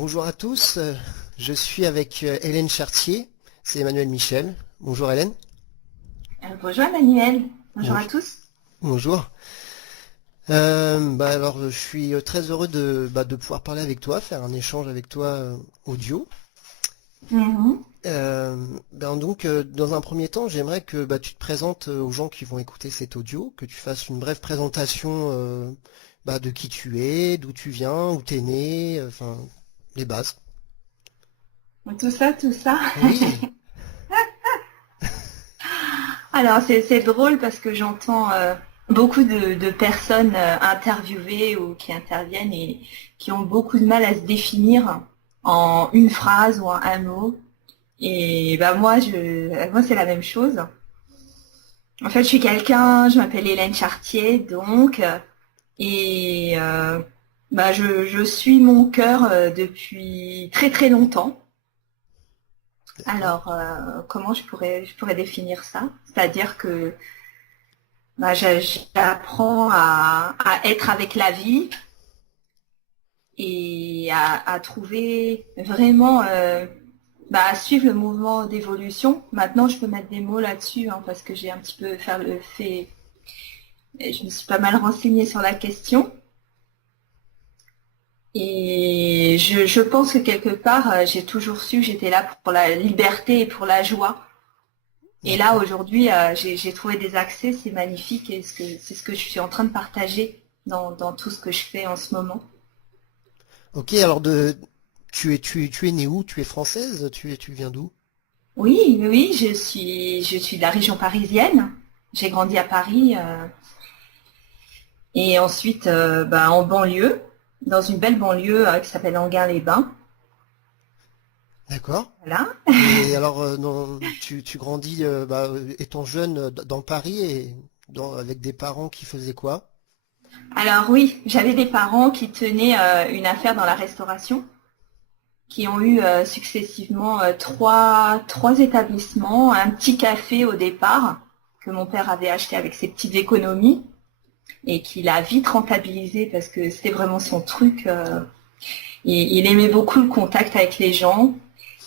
Bonjour à tous, je suis avec Hélène Chartier, c'est Emmanuel Michel. Bonjour Hélène. Bonjour Emmanuel, bonjour à Bonjour. tous. Bonjour. Alors je suis très heureux de pouvoir parler avec toi, faire un échange avec toi audio. Mhm. Dans un premier temps, j'aimerais que tu te présentes aux gens qui vont écouter cet audio, que tu fasses une brève présentation de qui tu es, d'où tu viens, où tu es né, enfin les bases. Tout ça, tout ça. Oui, Alors c'est drôle parce que j'entends beaucoup de personnes interviewées ou qui interviennent et qui ont beaucoup de mal à se définir en une phrase ou en un mot. Et bah moi c'est la même chose. En fait, je m'appelle Hélène Chartier, donc, je suis mon cœur depuis très très longtemps. d'accord. Alors, comment je pourrais définir ça? C'est-à-dire que j'apprends à être avec la vie et à trouver vraiment, à suivre le mouvement d'évolution. Maintenant, je peux mettre des mots là-dessus hein, parce que j'ai un petit peu fait, je me suis pas mal renseignée sur la question. Et je pense que quelque part, j'ai toujours su que j'étais là pour la liberté et pour la joie. Et là, D'accord. aujourd'hui, j'ai trouvé des accès, c'est magnifique et c'est ce que je suis en train de partager dans tout ce que je fais en ce moment. Ok, tu es né où? Tu es française? Tu viens d'où? Oui, oui, je suis de la région parisienne. J'ai grandi à Paris et ensuite en banlieue, dans une belle banlieue qui s'appelle Enghien-les-Bains. D'accord. Voilà. Et alors, tu grandis étant jeune dans Paris et avec des parents qui faisaient quoi? Alors oui, j'avais des parents qui tenaient une affaire dans la restauration, qui ont eu successivement trois établissements, un petit café au départ que mon père avait acheté avec ses petites économies et qu'il a vite rentabilisé parce que c'était vraiment son truc. Il aimait beaucoup le contact avec les gens.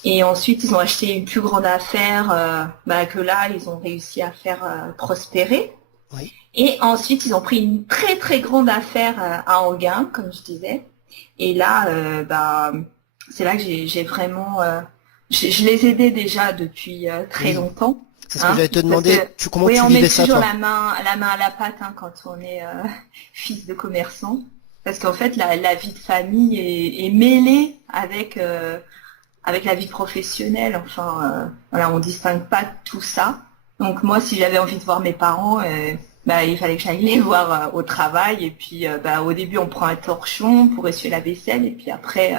Et ensuite, ils ont acheté une plus grande affaire que là, ils ont réussi à faire prospérer. Oui. Et ensuite, ils ont pris une très très grande affaire à Enghien, comme je disais. Et là, c'est là que j'ai vraiment, je les aidais déjà depuis très Oui. longtemps, C'est ce que hein, j'allais te parce que demander. Comment oui, tu on met vivais ça, toujours toi? la main à la pâte hein, quand on est fils de commerçant, parce qu'en fait, la vie de famille est mêlée avec la vie professionnelle. Enfin, voilà, on distingue pas tout ça. Donc moi, si j'avais envie de voir mes parents, il fallait que j'aille les voir au travail. Et puis, au début, on prend un torchon pour essuyer la vaisselle. Et puis après,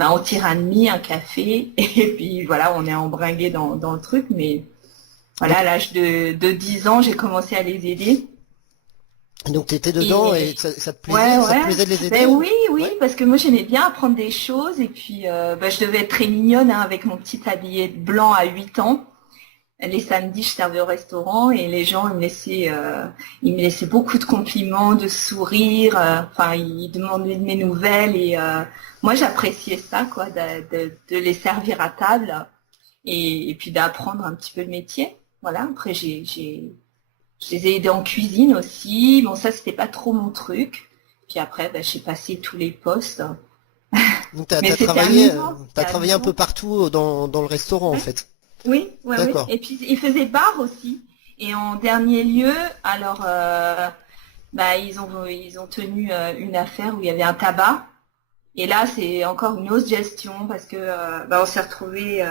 on tire un demi, un café. Et puis voilà, on est embringué dans le truc. Mais voilà, Donc, à l'âge de 10 ans, j'ai commencé à les aider. donc t'étais dedans et Et ça te ouais, plaisait? Ça te ouais. plaisait de les Ben aider? oui, oui, Ouais. parce que moi j'aimais bien apprendre des choses et puis je devais être très mignonne hein, avec mon petit tablier blanc à 8 ans. Les samedis, je servais au restaurant et les gens ils me laissaient beaucoup de compliments, de sourires. Enfin, ils demandaient de mes nouvelles et moi j'appréciais ça, quoi, de les servir à table et puis d'apprendre un petit peu le métier. Voilà. Après, je les ai aidés en cuisine aussi. Bon, ça, c'était pas trop mon truc. Puis après, j'ai passé tous les postes. Donc Mais c'était amusant, t'as c'était travaillé un peu amusant. partout dans le restaurant, en Ouais. fait. Oui, oui, oui. D'accord. Et puis, ils faisaient bar aussi. Et en dernier lieu, alors, ils ont tenu une affaire où il y avait un tabac. Et là, c'est encore une autre gestion parce que on s'est retrouvé,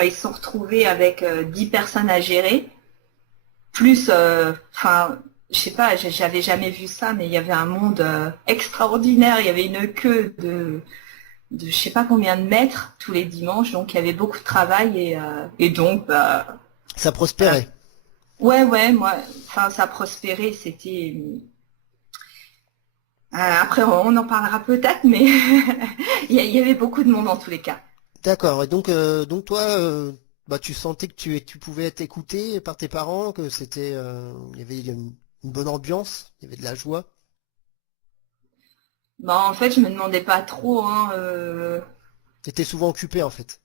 ils se sont retrouvés avec 10 personnes à gérer. Plus, je sais pas, j'avais jamais vu ça, mais il y avait un monde extraordinaire. Il y avait une queue de je sais pas combien de mètres tous les dimanches, donc il y avait beaucoup de travail et donc, Ça voilà. prospérait. Ouais, ouais, moi, enfin, ça prospérait. C'était. Après, on en parlera peut-être, mais il y avait beaucoup de monde en tous les cas. D'accord. Et donc toi, tu sentais que tu pouvais être écouté par tes parents, que il y avait une bonne ambiance, il y avait de la joie. Bah, en fait, je me demandais pas trop, hein, T'étais souvent occupé en fait.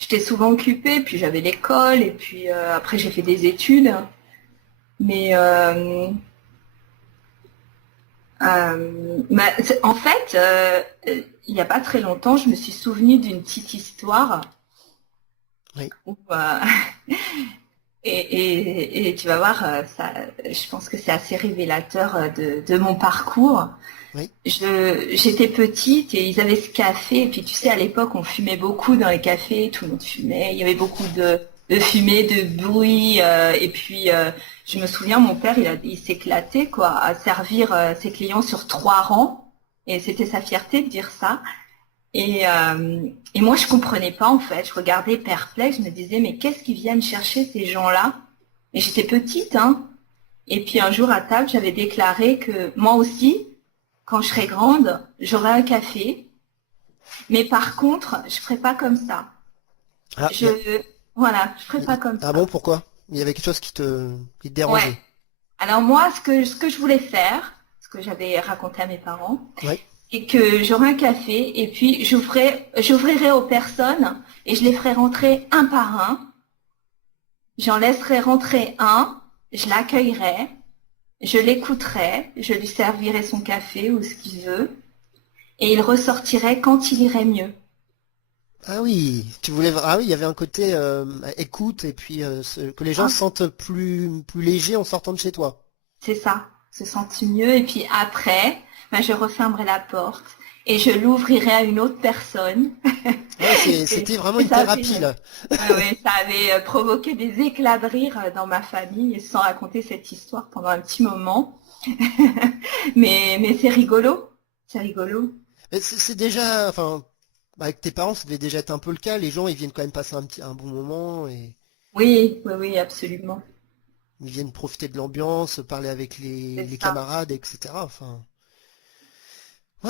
J'étais souvent occupée, puis j'avais l'école, et puis après j'ai fait des études. Mais en fait, il n'y a pas très longtemps, je me suis souvenue d'une petite histoire Oui, où, et tu vas voir, ça, je pense que c'est assez révélateur de mon parcours. oui. J'étais petite et ils avaient ce café. Et puis tu sais, à l'époque, on fumait beaucoup dans les cafés, tout le monde fumait. Il y avait beaucoup de fumée, de bruit. Et puis, je me souviens, mon père, il s'éclatait quoi, à servir ses clients sur 3 rangs. Et c'était sa fierté de dire ça. Et moi, je comprenais pas en fait. Je regardais perplexe. Je me disais, mais qu'est-ce qu'ils viennent chercher ces gens-là? Et j'étais petite, hein. Et puis un jour à table, j'avais déclaré que moi aussi, quand je serai grande, j'aurai un café, mais par contre, je ferai pas comme ça. Ah, Je, voilà, je ferai pas comme ah ça. bon, pourquoi? Il y avait quelque chose qui te Ouais. dérangeait. Alors moi, ce que je voulais faire, ce que j'avais raconté à mes parents, Oui. c'est que j'aurai un café et puis j'ouvrirai aux personnes et je les ferai rentrer un par un. J'en laisserai rentrer un, je l'accueillerai, je l'écouterai, je lui servirai son café ou ce qu'il veut et il ressortirait quand il irait mieux. Ah oui, ah oui, il y avait un côté écoute et puis que les gens se Hein. sentent plus légers en sortant de chez toi. C'est ça, se sentir mieux. Et puis après, ben, je refermerai la porte et je l'ouvrirai à une autre personne. Ouais, Et, c'était vraiment et une thérapie là. ça avait provoqué des éclats de rire dans ma famille sans raconter cette histoire pendant un petit moment. Mais c'est rigolo, c'est rigolo. Mais c'est déjà, enfin, avec tes parents, ça devait déjà être un peu le cas. Les gens, ils viennent quand même passer un bon moment et Oui, oui, oui, absolument. ils viennent profiter de l'ambiance, parler avec C'est les ça, camarades, etc. Enfin,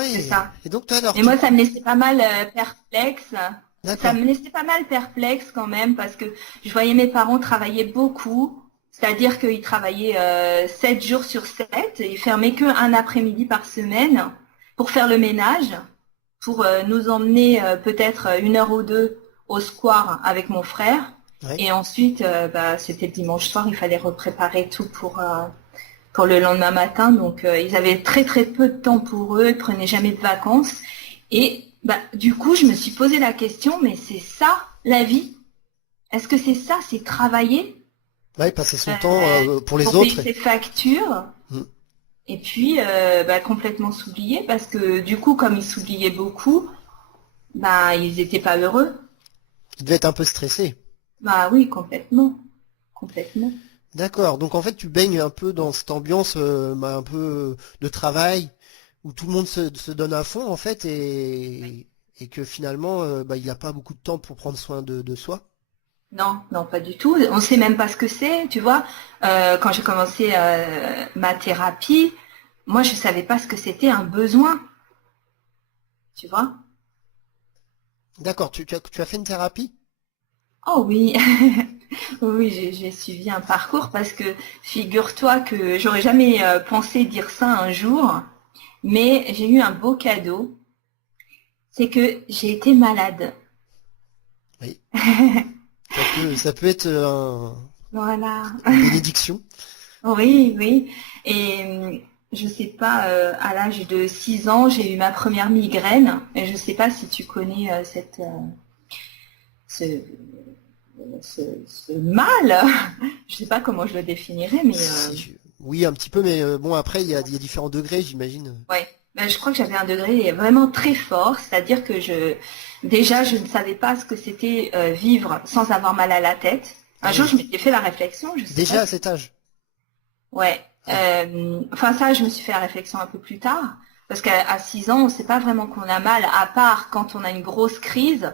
c'est ouais. ça. Et donc toi alors, Et moi, ça me laissait pas mal perplexe. Ça d'accord. me laissait pas mal perplexe quand même parce que je voyais mes parents travailler beaucoup. C'est-à-dire qu'ils travaillaient 7 jours sur 7. Ils fermaient qu'un après-midi par semaine pour faire le ménage, pour nous emmener peut-être 1 heure ou 2 au square avec mon frère. Ouais. Et ensuite, bah, c'était le dimanche soir, il fallait repréparer tout pour le lendemain matin. Donc, ils avaient très très peu de temps pour eux, ils prenaient jamais de vacances. Et bah, du coup, je me suis posé la question, mais c'est ça la vie? Est-ce que c'est ça, c'est travailler Ouais, passer son temps euh, pour les pour payer autres. ses factures Hmm. et puis bah, complètement s'oublier parce que du coup, comme ils s'oubliaient beaucoup, bah ils n'étaient pas heureux. Il devait être un peu stressé. Bah oui, complètement, complètement. D'accord. Donc en fait, tu baignes un peu dans cette ambiance un peu de travail où tout le monde se donne à fond en fait et que finalement, il n'y a pas beaucoup de temps pour prendre soin de soi. Non, non, pas du tout. On sait même pas ce que c'est, tu vois. Quand j'ai commencé ma thérapie, moi je savais pas ce que c'était un besoin, tu vois. D'accord. Tu as fait une thérapie? Oh oui, oui, j'ai suivi un parcours parce que figure-toi que j'aurais jamais pensé dire ça un jour, mais j'ai eu un beau cadeau, c'est que j'ai été malade. Oui. Ça peut être Voilà. une bénédiction. Oui, oui. Et je sais pas, à l'âge de 6 ans, j'ai eu ma première migraine. Et je sais pas si tu connais ce, ce mal. Je sais pas comment je le définirais, mais Oui, un petit peu, mais bon, après, il y a différents degrés, j'imagine. ouais. Ben, je crois que j'avais un degré vraiment très fort, c'est-à-dire que déjà, je ne savais pas ce que c'était vivre sans avoir mal à la tête. Un Ah jour, oui. je m'étais fait la réflexion, je sais pas Déjà à si, cet âge. ouais. Ah, Enfin, ça, je me suis fait la réflexion un peu plus tard, parce qu'à 6 ans, on ne sait pas vraiment qu'on a mal, à part quand on a une grosse crise,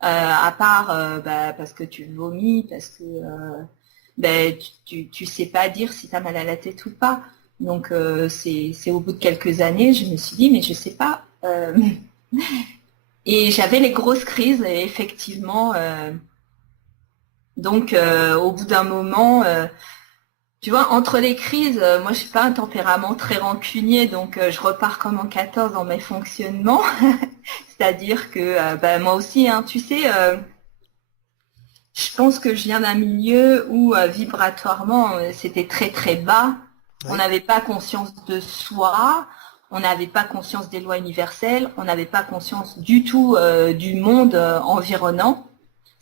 à part bah, parce que tu vomis, parce que ben, tu sais pas dire si tu as mal à la tête ou pas. Donc, c'est au bout de quelques années, je me suis dit, mais je sais pas. Et j'avais les grosses crises, et effectivement. Donc, au bout d'un moment, tu vois, entre les crises, moi, je suis pas un tempérament très rancunier, donc je repars comme en 14 dans mes fonctionnements. C'est-à-dire que moi aussi, hein, tu sais, je pense que je viens d'un milieu où vibratoirement c'était très très bas. On Oui. n'avait pas conscience de soi, on n'avait pas conscience des lois universelles, on n'avait pas conscience du tout du monde environnant.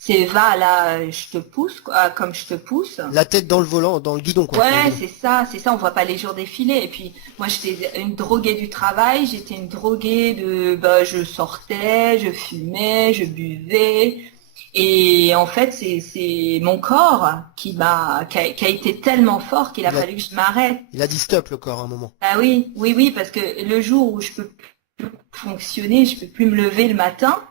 C'est va là, je te pousse, quoi, comme je te pousse. La tête dans le volant, dans le guidon, quoi. Dans le Ouais, guidon. c'est ça, on voit pas les jours défiler. Et puis moi j'étais une droguée du travail, j'étais une droguée de je sortais, je fumais, je buvais. Et en fait c'est mon corps qui a été tellement fort qu'il a Il a, fallu que je m'arrête. il a dit stop, le corps, à un moment. Ah oui, oui, oui, parce que le jour où je peux plus fonctionner, je peux plus me lever le matin,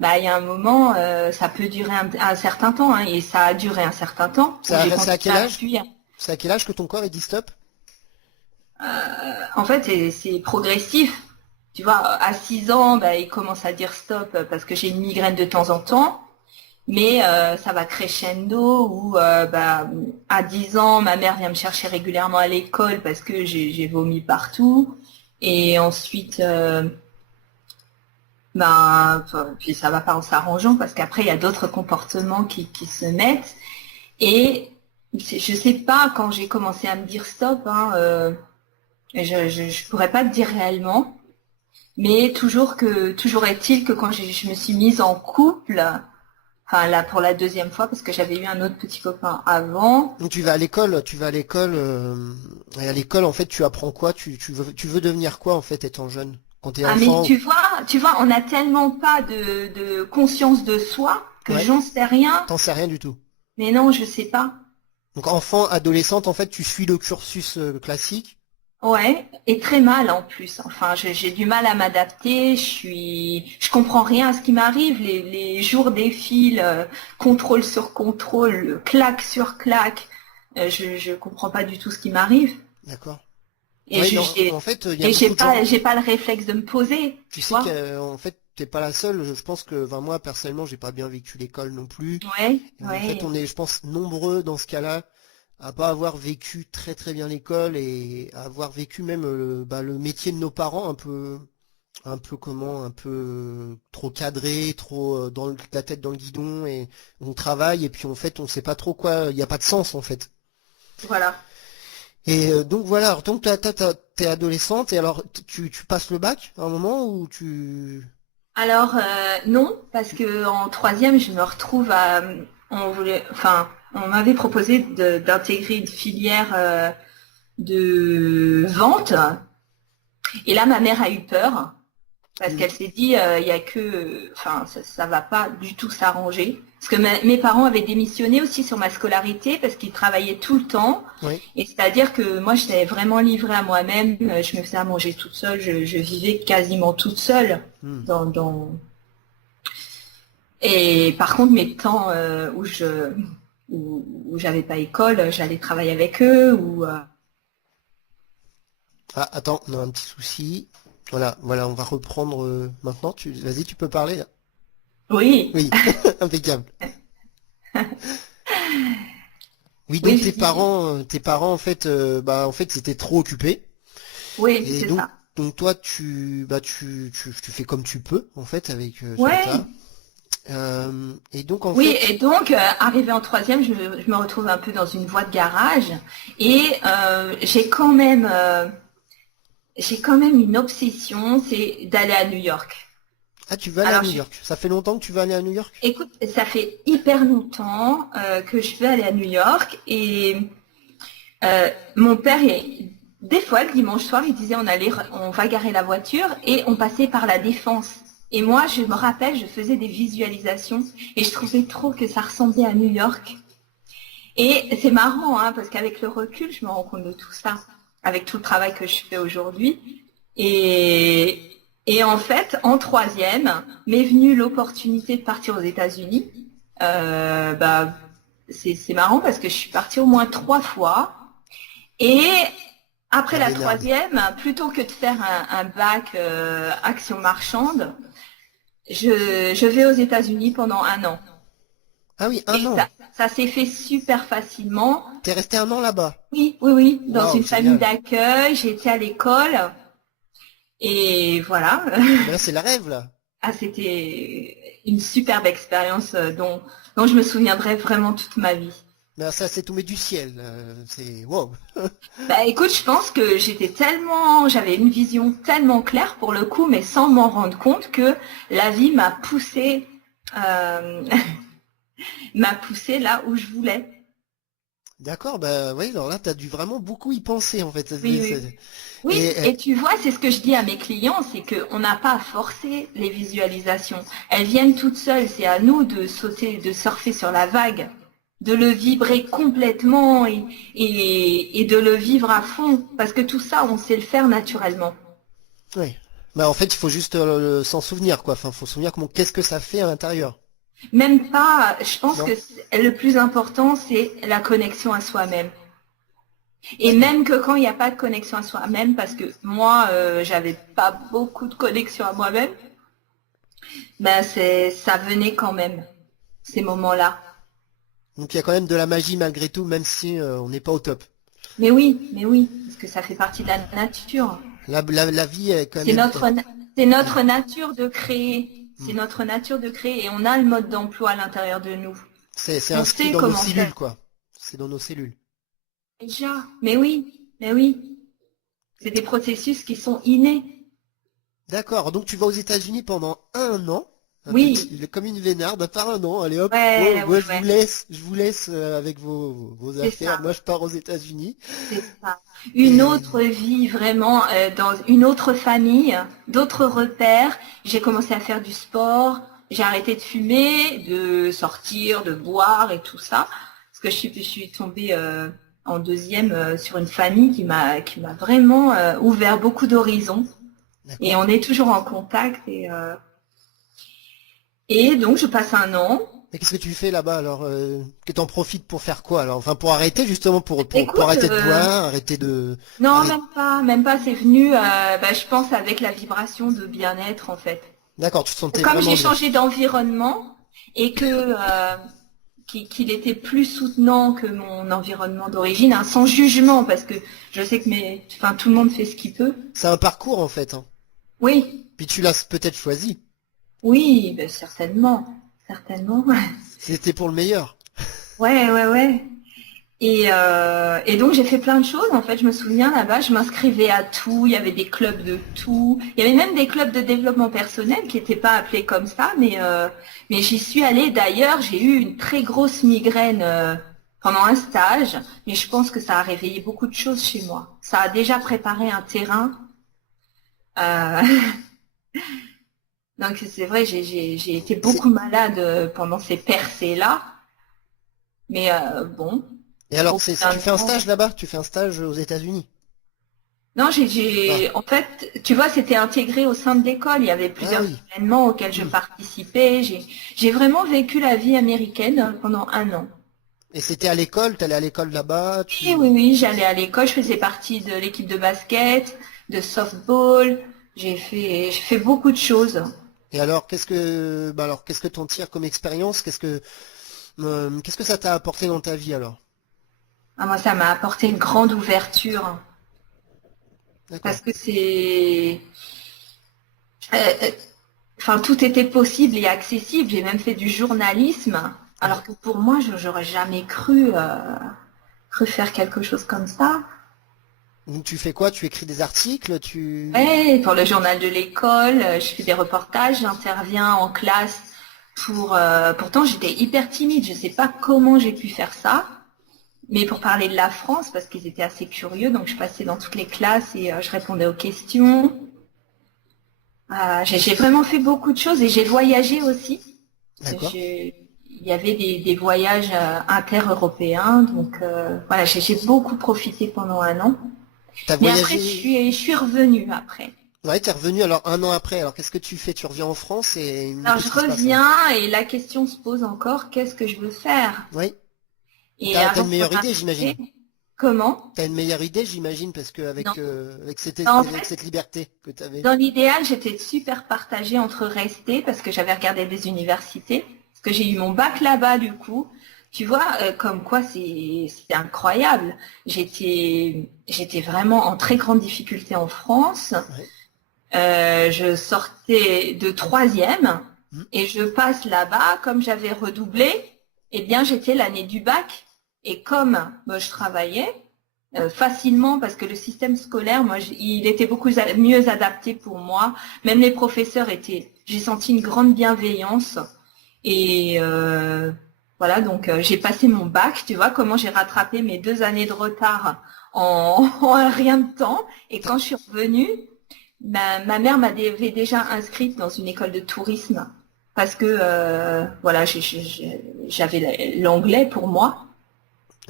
il y a un moment, ça peut durer un certain temps, hein, et ça a duré un certain temps où j'ai C'est à continué quel à âge? fuir. C'est à quel âge que ton corps, il dit stop? En fait, c'est progressif. Tu vois, à 6 ans, il commence à dire stop parce que j'ai une migraine de temps en temps. Mais ça va crescendo où à 10 ans, ma mère vient me chercher régulièrement à l'école parce que j'ai vomi partout. Et ensuite, puis ça va pas en s'arrangeant parce qu'après, il y a d'autres comportements qui se mettent. Et je sais pas, quand j'ai commencé à me dire stop, hein, je pourrais pas te dire réellement. Mais toujours est-il que quand je me suis mise en couple, enfin là pour la deuxième fois parce que j'avais eu un autre petit copain avant. Donc tu vas à l'école, et à l'école, en fait, tu apprends quoi? Tu veux devenir quoi, en fait, étant jeune? Quand t'es Ah mais enfant? tu vois, on n'a tellement pas de conscience de soi que Ouais, j'en sais rien. t'en sais rien du tout. Mais non, je sais pas. Donc enfant, adolescente, en fait, tu suis le cursus classique. Ouais, et très mal en plus. Enfin, j'ai du mal à m'adapter. Je comprends rien à ce qui m'arrive. Les jours défilent, contrôle sur contrôle, claque sur claque. Je comprends pas du tout ce qui m'arrive. D'accord. Et Oui, je- non, j'ai en fait, il y a beaucoup de gens. j'ai pas le réflexe de me poser, Tu tu sais vois. qu'en fait, t'es pas la seule. Je pense que, enfin, moi, personnellement, j'ai pas bien vécu l'école non plus. Ouais, Et en fait, ouais. on est, je pense, nombreux dans ce cas-là à pas avoir vécu très très bien l'école et à avoir vécu même le métier de nos parents un peu comment, un peu trop cadré, trop la tête dans le guidon et on travaille et puis en fait, on sait pas trop quoi. Il n'y a pas de sens en fait. Voilà. Et donc voilà. Alors, donc t'es adolescente et alors tu passes le bac à un moment où tu. Alors non, parce que en troisième, je me retrouve on m'avait proposé d'intégrer une filière de vente. Et là, ma mère a eu peur parce qu'elle s'est dit, il y a enfin, ça va pas du tout s'arranger. Parce que mes parents avaient démissionné aussi sur ma scolarité parce qu'ils travaillaient tout le temps. Oui. Et c'est-à-dire que moi, j'étais vraiment livrée à moi-même. Je me faisais à manger toute seule. Je vivais quasiment toute seule Hmm. dans. Et par contre, mes temps où j'avais pas école, j'allais travailler avec eux ou Ah, attends, on a un petit souci. Voilà, voilà, on va reprendre maintenant. Vas-y, tu peux parler là. oui, Oui, impeccable. Oui, oui, donc je dis tes parents en fait, c'était trop occupés. oui, Et c'est donc, ça. donc toi, tu fais comme tu peux en fait avec ce que Ouais. t'as. Et donc en Oui, fait, et donc, arrivée en troisième, je me retrouve un peu dans une voie de garage et j'ai quand même une obsession, c'est d'aller à New York. ah, tu veux aller à Alors, New York. Ça fait longtemps que tu veux aller à New York? écoute, ça fait hyper longtemps que je veux aller à New York et mon père, des fois, le dimanche soir, il disait on va garer la voiture et on passait par la Défense. Et moi, je me rappelle, je faisais des visualisations et je trouvais trop que ça ressemblait à New York. Et c'est marrant, hein, parce qu'avec le recul, je me rends compte de tout ça, avec tout le travail que je fais aujourd'hui. Et en fait, en troisième, m'est venue l'opportunité de partir aux États-Unis. Euh, bah, c'est marrant parce que je suis partie au moins 3 fois. Et après Ah, la les nerds. troisième, plutôt que de faire un bac action marchande, je vais aux États-Unis pendant un an. Ah oui, un Et an. ça s'est fait super facilement. T'es resté un an là-bas. Oui, oui, oui, dans Waouh, une famille génial. d'accueil, j'ai été à l'école et voilà. Ah, ben là, c'est la rêve là. c'était une superbe expérience dont je me souviendrai vraiment toute ma vie. Mais ça, c'est tombé du ciel. C'est wow. Bah écoute, je pense que j'avais une vision tellement claire pour le coup, mais sans m'en rendre compte que la vie m'a poussée, euh, m'a poussée là où je voulais. D'accord, bah oui, alors là, tu as dû vraiment beaucoup y penser, en fait. Oui, oui. Oui, Et, et tu vois, c'est ce que je dis à mes clients, c'est qu'on n'a pas à forcer les visualisations. Elles viennent toutes seules. C'est à nous de sauter, de surfer sur la vague, de le vibrer complètement et de le vivre à fond. Parce que tout ça, on sait le faire naturellement. ouais. Bah, en fait, il faut juste s'en souvenir, quoi. Enfin, faut se souvenir qu'est-ce que ça fait à l'intérieur. Même pas, je pense que Non? le plus important, c'est la connexion à soi-même. Et D'accord. même que quand il n'y a pas de connexion à soi-même, parce que moi, j'avais pas beaucoup de connexion à moi-même, ben ça venait quand même, ces moments-là. Donc, il y a quand même de la magie malgré tout, même si on n'est pas au top. Mais oui, parce que ça fait partie de la nature. La vie est quand C'est même... notre, c'est Ouais. notre nature de créer. Hmm. C'est notre nature de créer et on a le mode d'emploi à l'intérieur de nous. C'est On inscrit sait dans nos comment faire. cellules, quoi. C'est dans nos cellules. Déjà, mais oui, c'est des processus qui sont innés. D'accord. Donc, tu vas aux États-Unis pendant un an. Un Oui, petit, comme une vénarde, à part un an. Allez hop. Oh, ouais, moi, ouais, ouais, je vous laisse avec vos c'est affaires. ça. Moi, je pars aux États-Unis. C'est ça. Une Et autre vie vraiment dans une autre famille, d'autres repères. J'ai commencé à faire du sport, j'ai arrêté de fumer, de sortir, de boire et tout ça. Parce que je suis tombée en deuxième sur une famille qui m'a vraiment ouvert beaucoup d'horizons. Et d'accord. on est toujours en contact et donc je passe un an. Et qu'est-ce que tu fais là-bas alors que t'en profites pour faire quoi alors? Enfin pour arrêter justement pour Écoute, arrêter de boire, arrêter de non, arrêter. même pas. C'est venu, je pense, avec la vibration de bien-être en fait. D'accord, tu te sentais Comme vraiment j'ai bien. changé d'environnement et qu'il était plus soutenant que mon environnement d'origine, hein, sans jugement, parce que je sais que tout le monde fait ce qu'il peut. C'est un parcours en fait, hein. Oui, Puis tu l'as peut-être choisi. oui, ben, certainement, certainement. C'était pour le meilleur. Ouais, ouais, ouais. Et donc j'ai fait plein de choses. En fait, je me souviens là-bas, je m'inscrivais à tout. Il y avait des clubs de tout. Il y avait même des clubs de développement personnel qui n'étaient pas appelés comme ça, mais j'y suis allée. D'ailleurs, j'ai eu une très grosse migraine pendant un stage, mais je pense que ça a réveillé beaucoup de choses chez moi. Ça a déjà préparé un terrain. euh, donc c'est vrai, j'ai été C'est- beaucoup malade pendant ces percées-là, mais bon, Et alors au bout c'est tu d'un fais un moment. stage là-bas, tu fais un stage aux États-Unis. Non, Ah, en fait, tu vois, c'était intégré au sein de l'école. Il y avait ah plusieurs oui. événements auxquels je Hmm. participais. J'ai vraiment vécu la vie américaine pendant un an. Et c'était à l'école, t'allais à l'école là-bas, Oui, oui, tu. oui, j'allais à l'école. Je faisais partie de l'équipe de basket, de softball. J'ai fait beaucoup de choses. Et alors qu'est-ce que t'en tires comme expérience? Qu'est-ce que ça t'a apporté dans ta vie alors? Ah, moi, ça m'a apporté une grande ouverture D'accord. parce que euh, euh, tout était possible et accessible. J'ai même fait du journalisme, Ouais. alors que pour moi, je j'aurais jamais cru faire quelque chose comme ça. Donc tu fais quoi? Tu écris des articles, tu. Ouais, pour le journal de l'école, je fais des reportages, j'interviens en classe pourtant, j'étais hyper timide. Je sais pas comment j'ai pu faire ça, mais pour parler de la France, parce qu'ils étaient assez curieux, donc je passais dans toutes les classes et je répondais aux questions. J'ai vraiment fait beaucoup de choses et j'ai voyagé aussi. D'accord. Il y avait des voyages inter-européens, donc voilà, j'ai beaucoup profité pendant un an. T'as Mais après, voyagé. je suis revenue après. Ouais, t'es revenu alors un an après. Alors qu'est-ce que tu fais? Tu reviens en France et Alors je qu'est-ce qui se passe alors? reviens et la question se pose encore, qu'est-ce que je veux faire? Oui. Et T'as avant une de me meilleure idée, j'imagine. raconter, comment? T'as une meilleure idée, j'imagine, parce que Non. En avec fait, cette liberté que t'avais. dans l'idéal, j'étais super partagée entre rester, parce que j'avais regardé des universités, parce que j'ai eu mon bac là-bas du coup. Tu vois, comme quoi c'est incroyable. J'étais vraiment en très grande difficulté en France. Ouais. Je sortais de troisième Hmm. et je passe là-bas, comme j'avais redoublé, eh bien j'étais l'année du bac. Et comme je travaillais facilement parce que le système scolaire, il était beaucoup mieux adapté pour moi. Même les professeurs j'ai senti une grande bienveillance. Et voilà, donc j'ai passé mon bac. Tu vois comment j'ai rattrapé mes 2 années de retard en un rien de temps. Et quand je suis revenue, ma mère m'avait déjà inscrite dans une école de tourisme parce que voilà, j'avais l'anglais pour moi.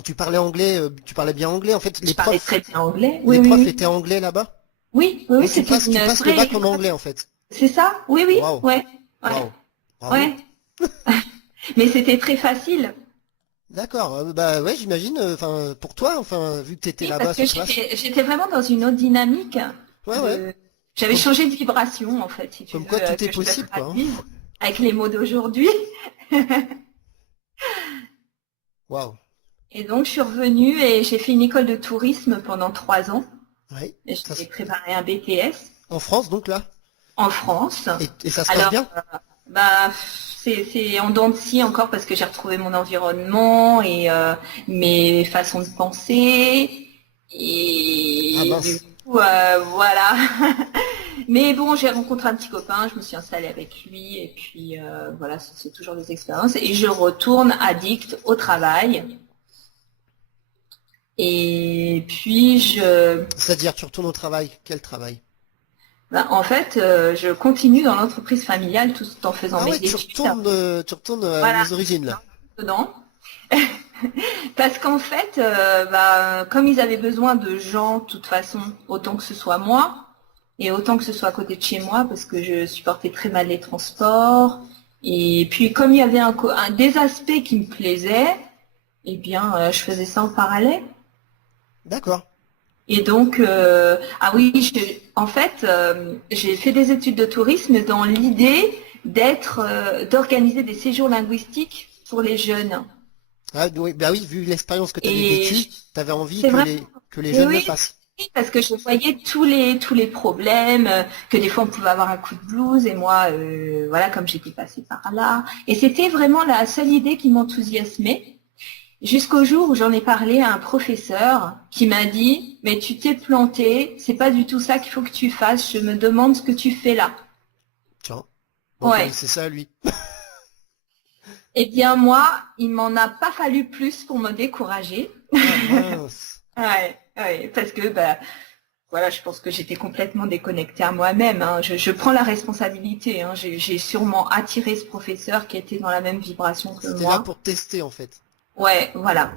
Tu parlais anglais, tu parlais bien anglais en fait. Je parlais très bien anglais. Oui, Les oui, profs oui. étaient anglais là-bas? Oui, oui, oui, Donc c'était tu une passes le vraie bac en école. anglais en fait. C'est ça? Oui, oui, Waouh, ouais, ouais, waouh, bravo. ouais. Mais c'était très facile. D'accord, bah ouais, j'imagine, enfin, pour toi, enfin, vu que tu étais Oui, là-bas parce que sur place. j'étais vraiment dans une autre dynamique Ouais, ouais, de. J'avais comme, changé de vibration, en fait, si tu comme quoi veux, tout est que je le possible, quoi, hein. traduise avec les mots d'aujourd'hui. Waouh, Et donc, je suis revenue et j'ai fait une école de tourisme pendant 3 ans. ouais. Et Ça j'ai se- préparé un BTS En France, donc là, en France. et ça se passe Alors, bien? bah, c'est en dents de scie encore parce que j'ai retrouvé mon environnement et mes façons de penser. Ah Et du mince. coup, voilà. Mais bon, j'ai rencontré un petit copain, je me suis installée avec lui et puis voilà, c'est toujours des expériences. Et je retourne addict au travail. Et puis C'est-à-dire, tu retournes au travail. Quel travail? en fait, je continue dans l'entreprise familiale tout en faisant Ah ouais, mes études. tu retournes Voilà, aux origines, là. dedans. Parce qu'en fait, comme ils avaient besoin de gens, de toute façon, autant que ce soit moi, et autant que ce soit à côté de chez moi, parce que je supportais très mal les transports, et puis comme il y avait des aspects qui me plaisaient, eh bien, je faisais ça en parallèle. D'accord. Et donc, ah oui, en fait, j'ai fait des études de tourisme dans l'idée d'organiser des séjours linguistiques pour les jeunes. Ah, oui, bah oui, vu l'expérience que tu avais Et vécue, tu avais envie c'est vrai. que les Et jeunes le oui, fassent. parce que je voyais tous les problèmes, que des fois on pouvait avoir un coup de blues, et moi, voilà, comme j'étais passée par là. Et c'était vraiment la seule idée qui m'enthousiasmait, jusqu'au jour où j'en ai parlé à un professeur qui m'a dit, mais tu t'es planté, c'est pas du tout ça qu'il faut que tu fasses, je me demande ce que tu fais là. Tiens. Bon, Ouais. c'est ça, lui. Eh bien moi, il m'en a pas fallu plus pour me décourager. Ah mince. Ouais, ouais, parce que voilà, je pense que j'étais complètement déconnectée à moi-même, hein. Je prends la responsabilité, hein. J'ai sûrement attiré ce professeur qui était dans la même vibration que C'était là moi. pour tester, en fait. Ouais, voilà.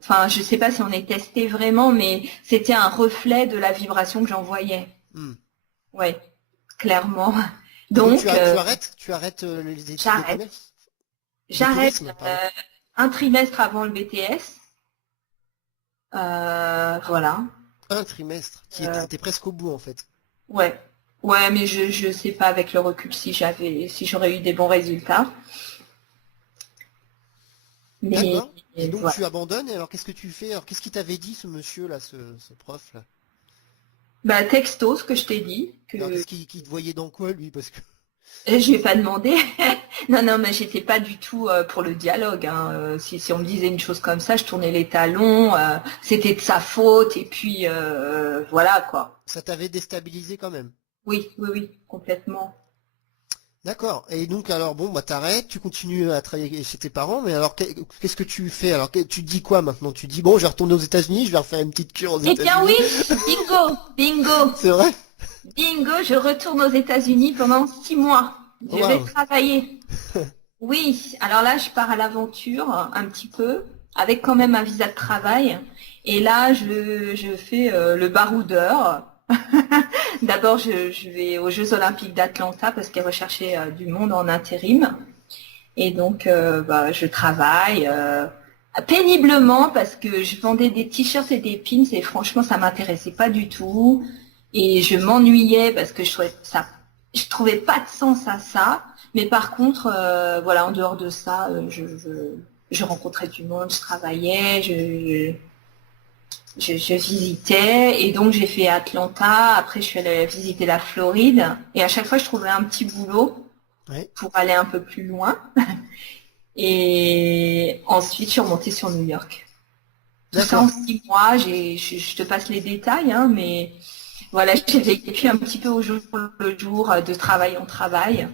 Enfin, je sais pas si on est testé vraiment, mais c'était un reflet de la vibration que j'envoyais. Hmm. Ouais, clairement. Et donc, Donc, tu arrêtes les études de j'arrête. commerce? De J'arrête tourisme, pardon. un trimestre avant le BTS. Voilà. Un trimestre, Euh, t'étais presque au bout, en fait. ouais. Ouais, mais je sais pas avec le recul si j'aurais eu des bons résultats. Mais D'accord. Et donc, voilà. tu abandonnes, et alors qu'est-ce que tu fais? Alors, qu'est-ce qu'il t'avait dit, ce monsieur-là, ce prof-là? Bah, texto, ce que je t'ai dit, Alors, que qu'il te voyait dans quoi, lui? Parce que... je vais pas demander. Non, non, mais j'étais pas du tout pour le dialogue, hein. Si on me disait une chose comme ça, je tournais les talons, c'était de sa faute, et puis voilà quoi. Ça t'avait déstabilisé quand même. Oui, oui, oui, complètement. D'accord. Et donc, alors, bon, bah, t'arrêtes, tu continues à travailler chez tes parents, mais alors, qu'est-ce que tu fais? Alors, tu dis quoi maintenant? Tu dis, bon, je vais retourner aux États-Unis, je vais refaire une petite cure aux Eh bien oui, États-Unis. bingo, bingo, C'est vrai? bingo, je retourne aux États-Unis pendant 6 mois. Je vais Waouh. travailler. Oui, alors là, je pars à l'aventure un petit peu, avec quand même un visa de travail. Et là, je fais le baroudeur. D'abord, je vais aux Jeux Olympiques d'Atlanta parce qu'ils recherchaient du monde en intérim. Et donc, je travaille péniblement parce que je vendais des t-shirts et des pins et franchement, ça m'intéressait pas du tout. Et je m'ennuyais parce que je trouvais pas de sens à ça. Mais par contre, voilà, en dehors de ça, je rencontrais du monde, je travaillais, je visitais et donc j'ai fait Atlanta. Après, je suis allée visiter la Floride et à chaque fois, je trouvais un petit boulot Ouais. pour aller un peu plus loin. Et ensuite, je suis remontée sur New York. Tout ça en D'accord. 6 mois. Je te passe les détails, hein, mais voilà, j'ai vécu un petit peu au jour le jour, de travail en travail.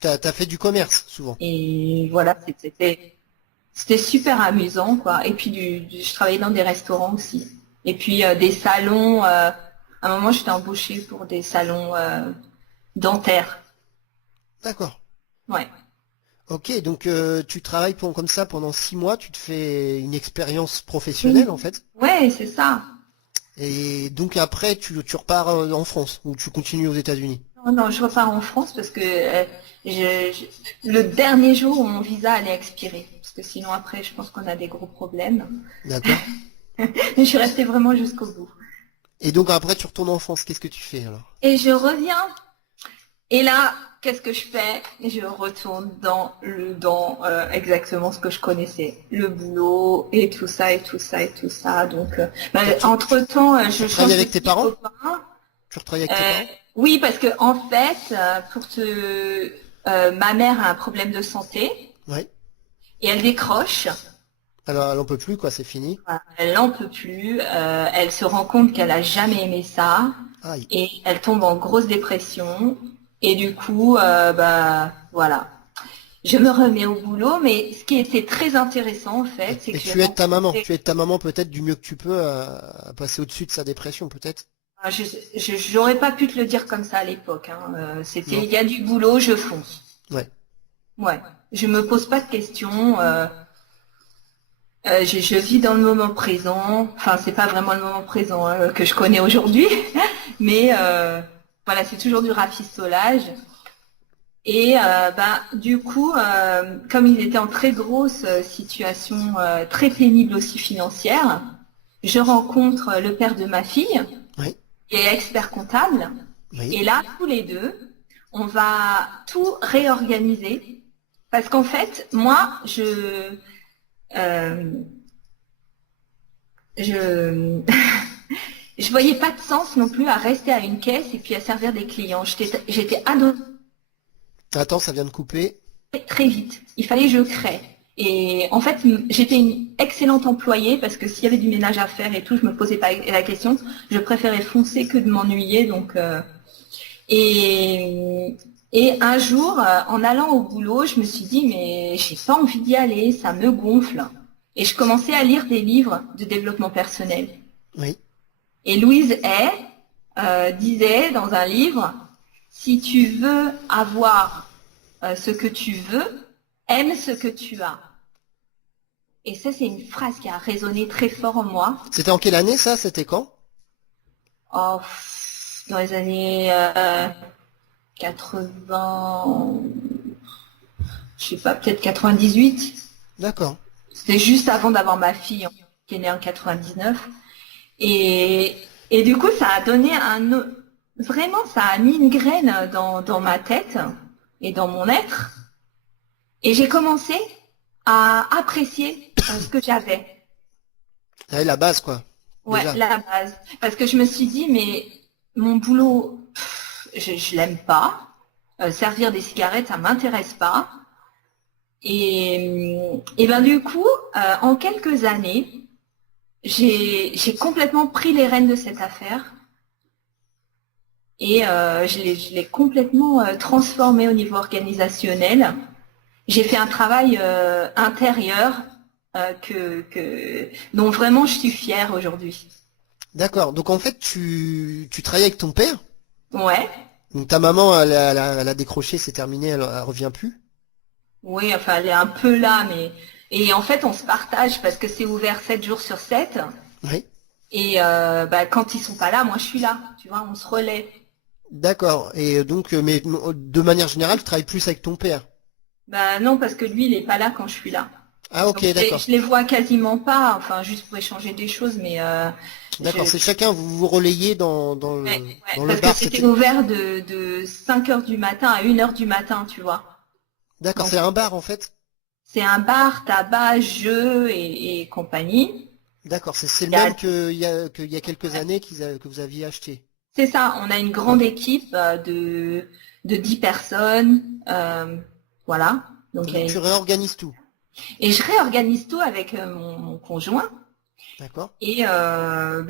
T'as fait du commerce, souvent. Et voilà, c'était super amusant, quoi. Et puis je travaillais dans des restaurants aussi. Et puis des salons. À un moment, j'étais embauchée pour des salons dentaires. D'accord. Ouais. Ok, donc tu travailles comme ça pendant 6 mois, tu te fais une expérience professionnelle en Oui. fait, Ouais, c'est ça. et donc après tu repars en France ou tu continues aux États-Unis. Non, non, je repars en France parce que le dernier jour où mon visa allait expirer. Parce que sinon, après, je pense qu'on a des gros problèmes. D'accord. Mais je suis restée vraiment jusqu'au bout. Et donc après tu retournes en France, qu'est-ce que tu fais alors? Et je reviens. Et là, qu'est-ce que je fais? Je retourne dans exactement ce que je connaissais, le boulot et tout ça et tout ça et tout ça. Donc, Donc entre-temps, tu je retravailles change avec tes aussi de parents? copain. Tu retravailles avec tes Euh, parents? oui, parce que en fait, ma mère a un problème de santé Ouais. et elle décroche. Alors elle en peut plus quoi, c'est fini. Voilà, elle n'en peut plus. Elle se rend compte qu'elle a jamais aimé ça Aïe. et elle tombe en grosse dépression. Et du coup, bah voilà. Je me remets au boulot, mais ce qui était très intéressant en fait, c'est Et que j'ai tu aides ta maman, rencontré. tu aides ta maman peut-être du mieux que tu peux à passer au-dessus de sa dépression peut-être? Ah, j'aurais pas pu te le dire comme ça à l'époque, hein. C'était, Non. il y a du boulot, je fonce. Ouais. Ouais. Je me pose pas de questions. Je vis dans le moment présent. Enfin, c'est pas vraiment le moment présent, hein, que je connais aujourd'hui, mais voilà, c'est toujours du rafistolage. Et du coup, comme ils étaient en très grosse situation, très pénible aussi financière, je rencontre le père de ma fille, Oui. qui est expert comptable. Oui. Et là, tous les deux, on va tout réorganiser. Parce qu'en fait, moi, euh, je, je voyais pas de sens non plus à rester à une caisse et puis à servir des clients. J'étais ado Attends, ça vient de couper. très vite. Il fallait que je crée. Et en fait, j'étais une excellente employée parce que s'il y avait du ménage à faire et tout, je me posais pas la question. Je préférais foncer que de m'ennuyer. Donc, et, et un jour, en allant au boulot, je me suis dit, mais j'ai pas envie d'y aller, ça me gonfle. Et je commençais à lire des livres de développement personnel. Oui. Et Louise Hay disait dans un livre, si tu veux avoir ce que tu veux, aime ce que tu as. Et ça, c'est une phrase qui a résonné très fort en moi. C'était en quelle année ça? C'était quand? Oh, dans les années 80, je sais pas, peut-être 98. D'accord. C'était juste avant d'avoir ma fille, qui est née en 99. Et, et du coup, ça a donné vraiment, ça a mis une graine dans ma tête et dans mon être. Et j'ai commencé à apprécier ce que j'avais. Ouais, la base quoi. Ouais, Déjà. la base. Parce que je me suis dit, mais mon boulot, je l'aime pas. Servir des cigarettes, ça m'intéresse pas. Et ben du coup, en quelques années, j'ai complètement pris les rênes de cette affaire et je l'ai complètement transformée au niveau organisationnel. J'ai fait un travail intérieur dont vraiment je suis fière aujourd'hui. D'accord. Donc en fait tu travailles avec ton père. Ouais, Donc ta maman elle a décroché, c'est terminé, elle revient plus. oui, enfin elle est un peu là, mais et en fait on se partage parce que c'est ouvert 7 jours sur 7. Oui. Et quand ils sont pas là, moi je suis là, tu vois, on se relaie. D'accord. Et donc mais de manière générale, tu travailles plus avec ton père. Bah non, parce que lui il est pas là quand je suis là. Ah ok, Donc d'accord. je les vois quasiment pas, enfin juste pour échanger des choses, mais D'accord. C'est chacun vous vous relayez ouais, ouais, dans le parce que bar. c'était C'était. ouvert de 5 heures du matin à 1 heure du matin, tu vois. D'accord, Donc c'est un bar en fait. c'est un bar, tabac, jeux et compagnie. D'accord, c'est le Il y a même qu'il y a quelques années que vous aviez acheté. C'est ça, on a une grande équipe de 10 personnes, voilà. Donc, Donc tu réorganises tout. et je réorganise tout avec mon conjoint D'accord? et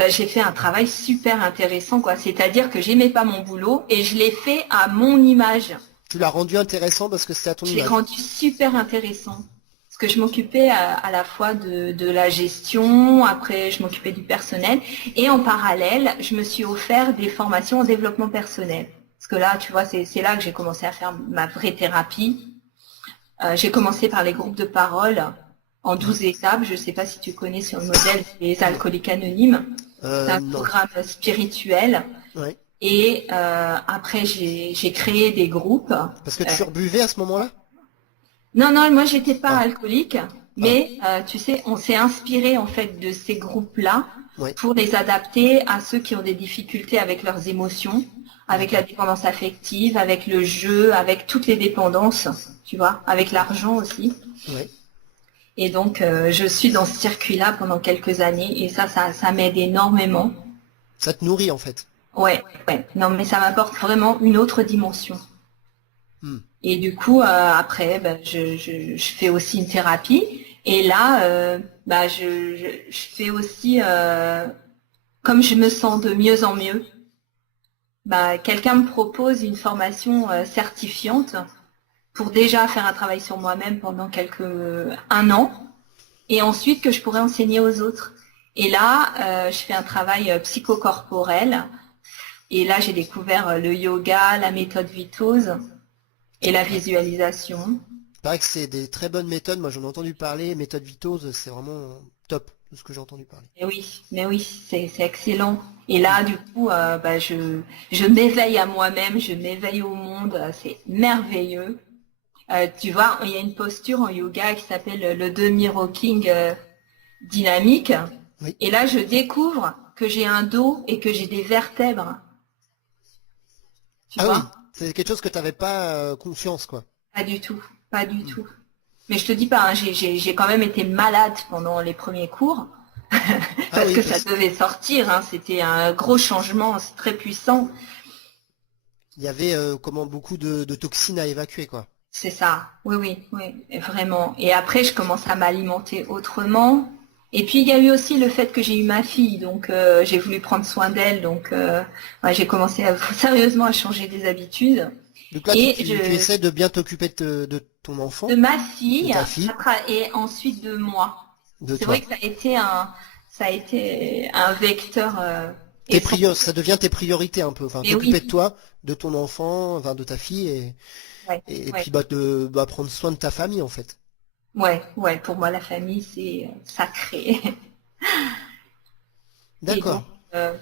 j'ai fait un travail super intéressant, quoi. C'est-à-dire que j'aimais pas mon boulot et je l'ai fait à mon image. Tu l'as rendu intéressant parce que c'était à ton Je l'ai image. rendu super intéressant. Parce que je m'occupais à la fois de la gestion, après je m'occupais du personnel, et en parallèle, je me suis offert des formations en développement personnel. Parce que là, tu vois, c'est là que j'ai commencé à faire ma vraie thérapie. J'ai commencé par les groupes de parole en Mhm. 12 étapes. Je ne sais pas si tu connais sur le modèle des alcooliques anonymes. C'est un Non. programme spirituel. Ouais. Et après, j'ai créé des groupes. Parce que tu rebuvais à ce moment-là? Non, non, moi j'étais pas Ah, alcoolique, ah, mais tu sais, on s'est inspiré en fait de ces groupes-là ouais, pour les adapter à ceux qui ont des difficultés avec leurs émotions, avec la d'accord. dépendance affective, avec le jeu, avec toutes les dépendances, tu vois, avec l'argent aussi. Ouais. Et donc je suis dans ce circuit-là pendant quelques années et ça m'aide énormément. Ça te nourrit en fait. Ouais, ouais. Non, mais ça m'apporte vraiment une autre dimension. Hmm. Et du coup, après, je fais aussi une thérapie. Et là, je fais aussi, comme je me sens de mieux en mieux, quelqu'un me propose une formation certifiante pour déjà faire un travail sur moi-même pendant un an, et ensuite que je pourrais enseigner aux autres. Et là, je fais un travail psychocorporel. Et là, j'ai découvert le yoga, la méthode Vitose et la Ouais. visualisation. Il paraît que c'est des très bonnes méthodes. Moi, j'en ai entendu parler. Méthode Vitose, c'est vraiment top de ce que j'ai entendu parler. Mais oui, c'est excellent. Et Hmm. là, du coup, je m'éveille à moi-même, je m'éveille au monde, c'est merveilleux. Tu vois, il y a une posture en yoga qui s'appelle le demi-rocking dynamique. Oui. Et là, je découvre que j'ai un dos et que j'ai des vertèbres, tu Ah oui, vois. c'est quelque chose que tu n'avais pas conscience, quoi. Pas du tout, pas du Hmm. tout. Mais je te dis pas, hein, j'ai quand même été malade pendant les premiers cours. Ah Parce oui, que ça devait sortir, hein, c'était un gros changement, c'est très puissant. il y avait comment beaucoup de toxines à évacuer, quoi. C'est ça, oui, oui, oui, vraiment. Et après, je commence à m'alimenter autrement. Et puis, il y a eu aussi le fait que j'ai eu ma fille, donc j'ai voulu prendre soin d'elle, donc j'ai commencé sérieusement à changer des habitudes. Donc là, Et tu essaies de bien t'occuper de ton enfant, de ma de fille, ta fille, et ensuite de moi. de C'est vrai toi. que ça a été un vecteur Ça essentiel. devient tes priorités un peu. Enfin, Mais t'occuper de oui, toi, de ton enfant, enfin, de ta fille, ouais, et ouais. puis prendre soin de ta famille, en fait. Ouais, ouais, pour moi, la famille, c'est sacré. Et donc, D'accord. euh,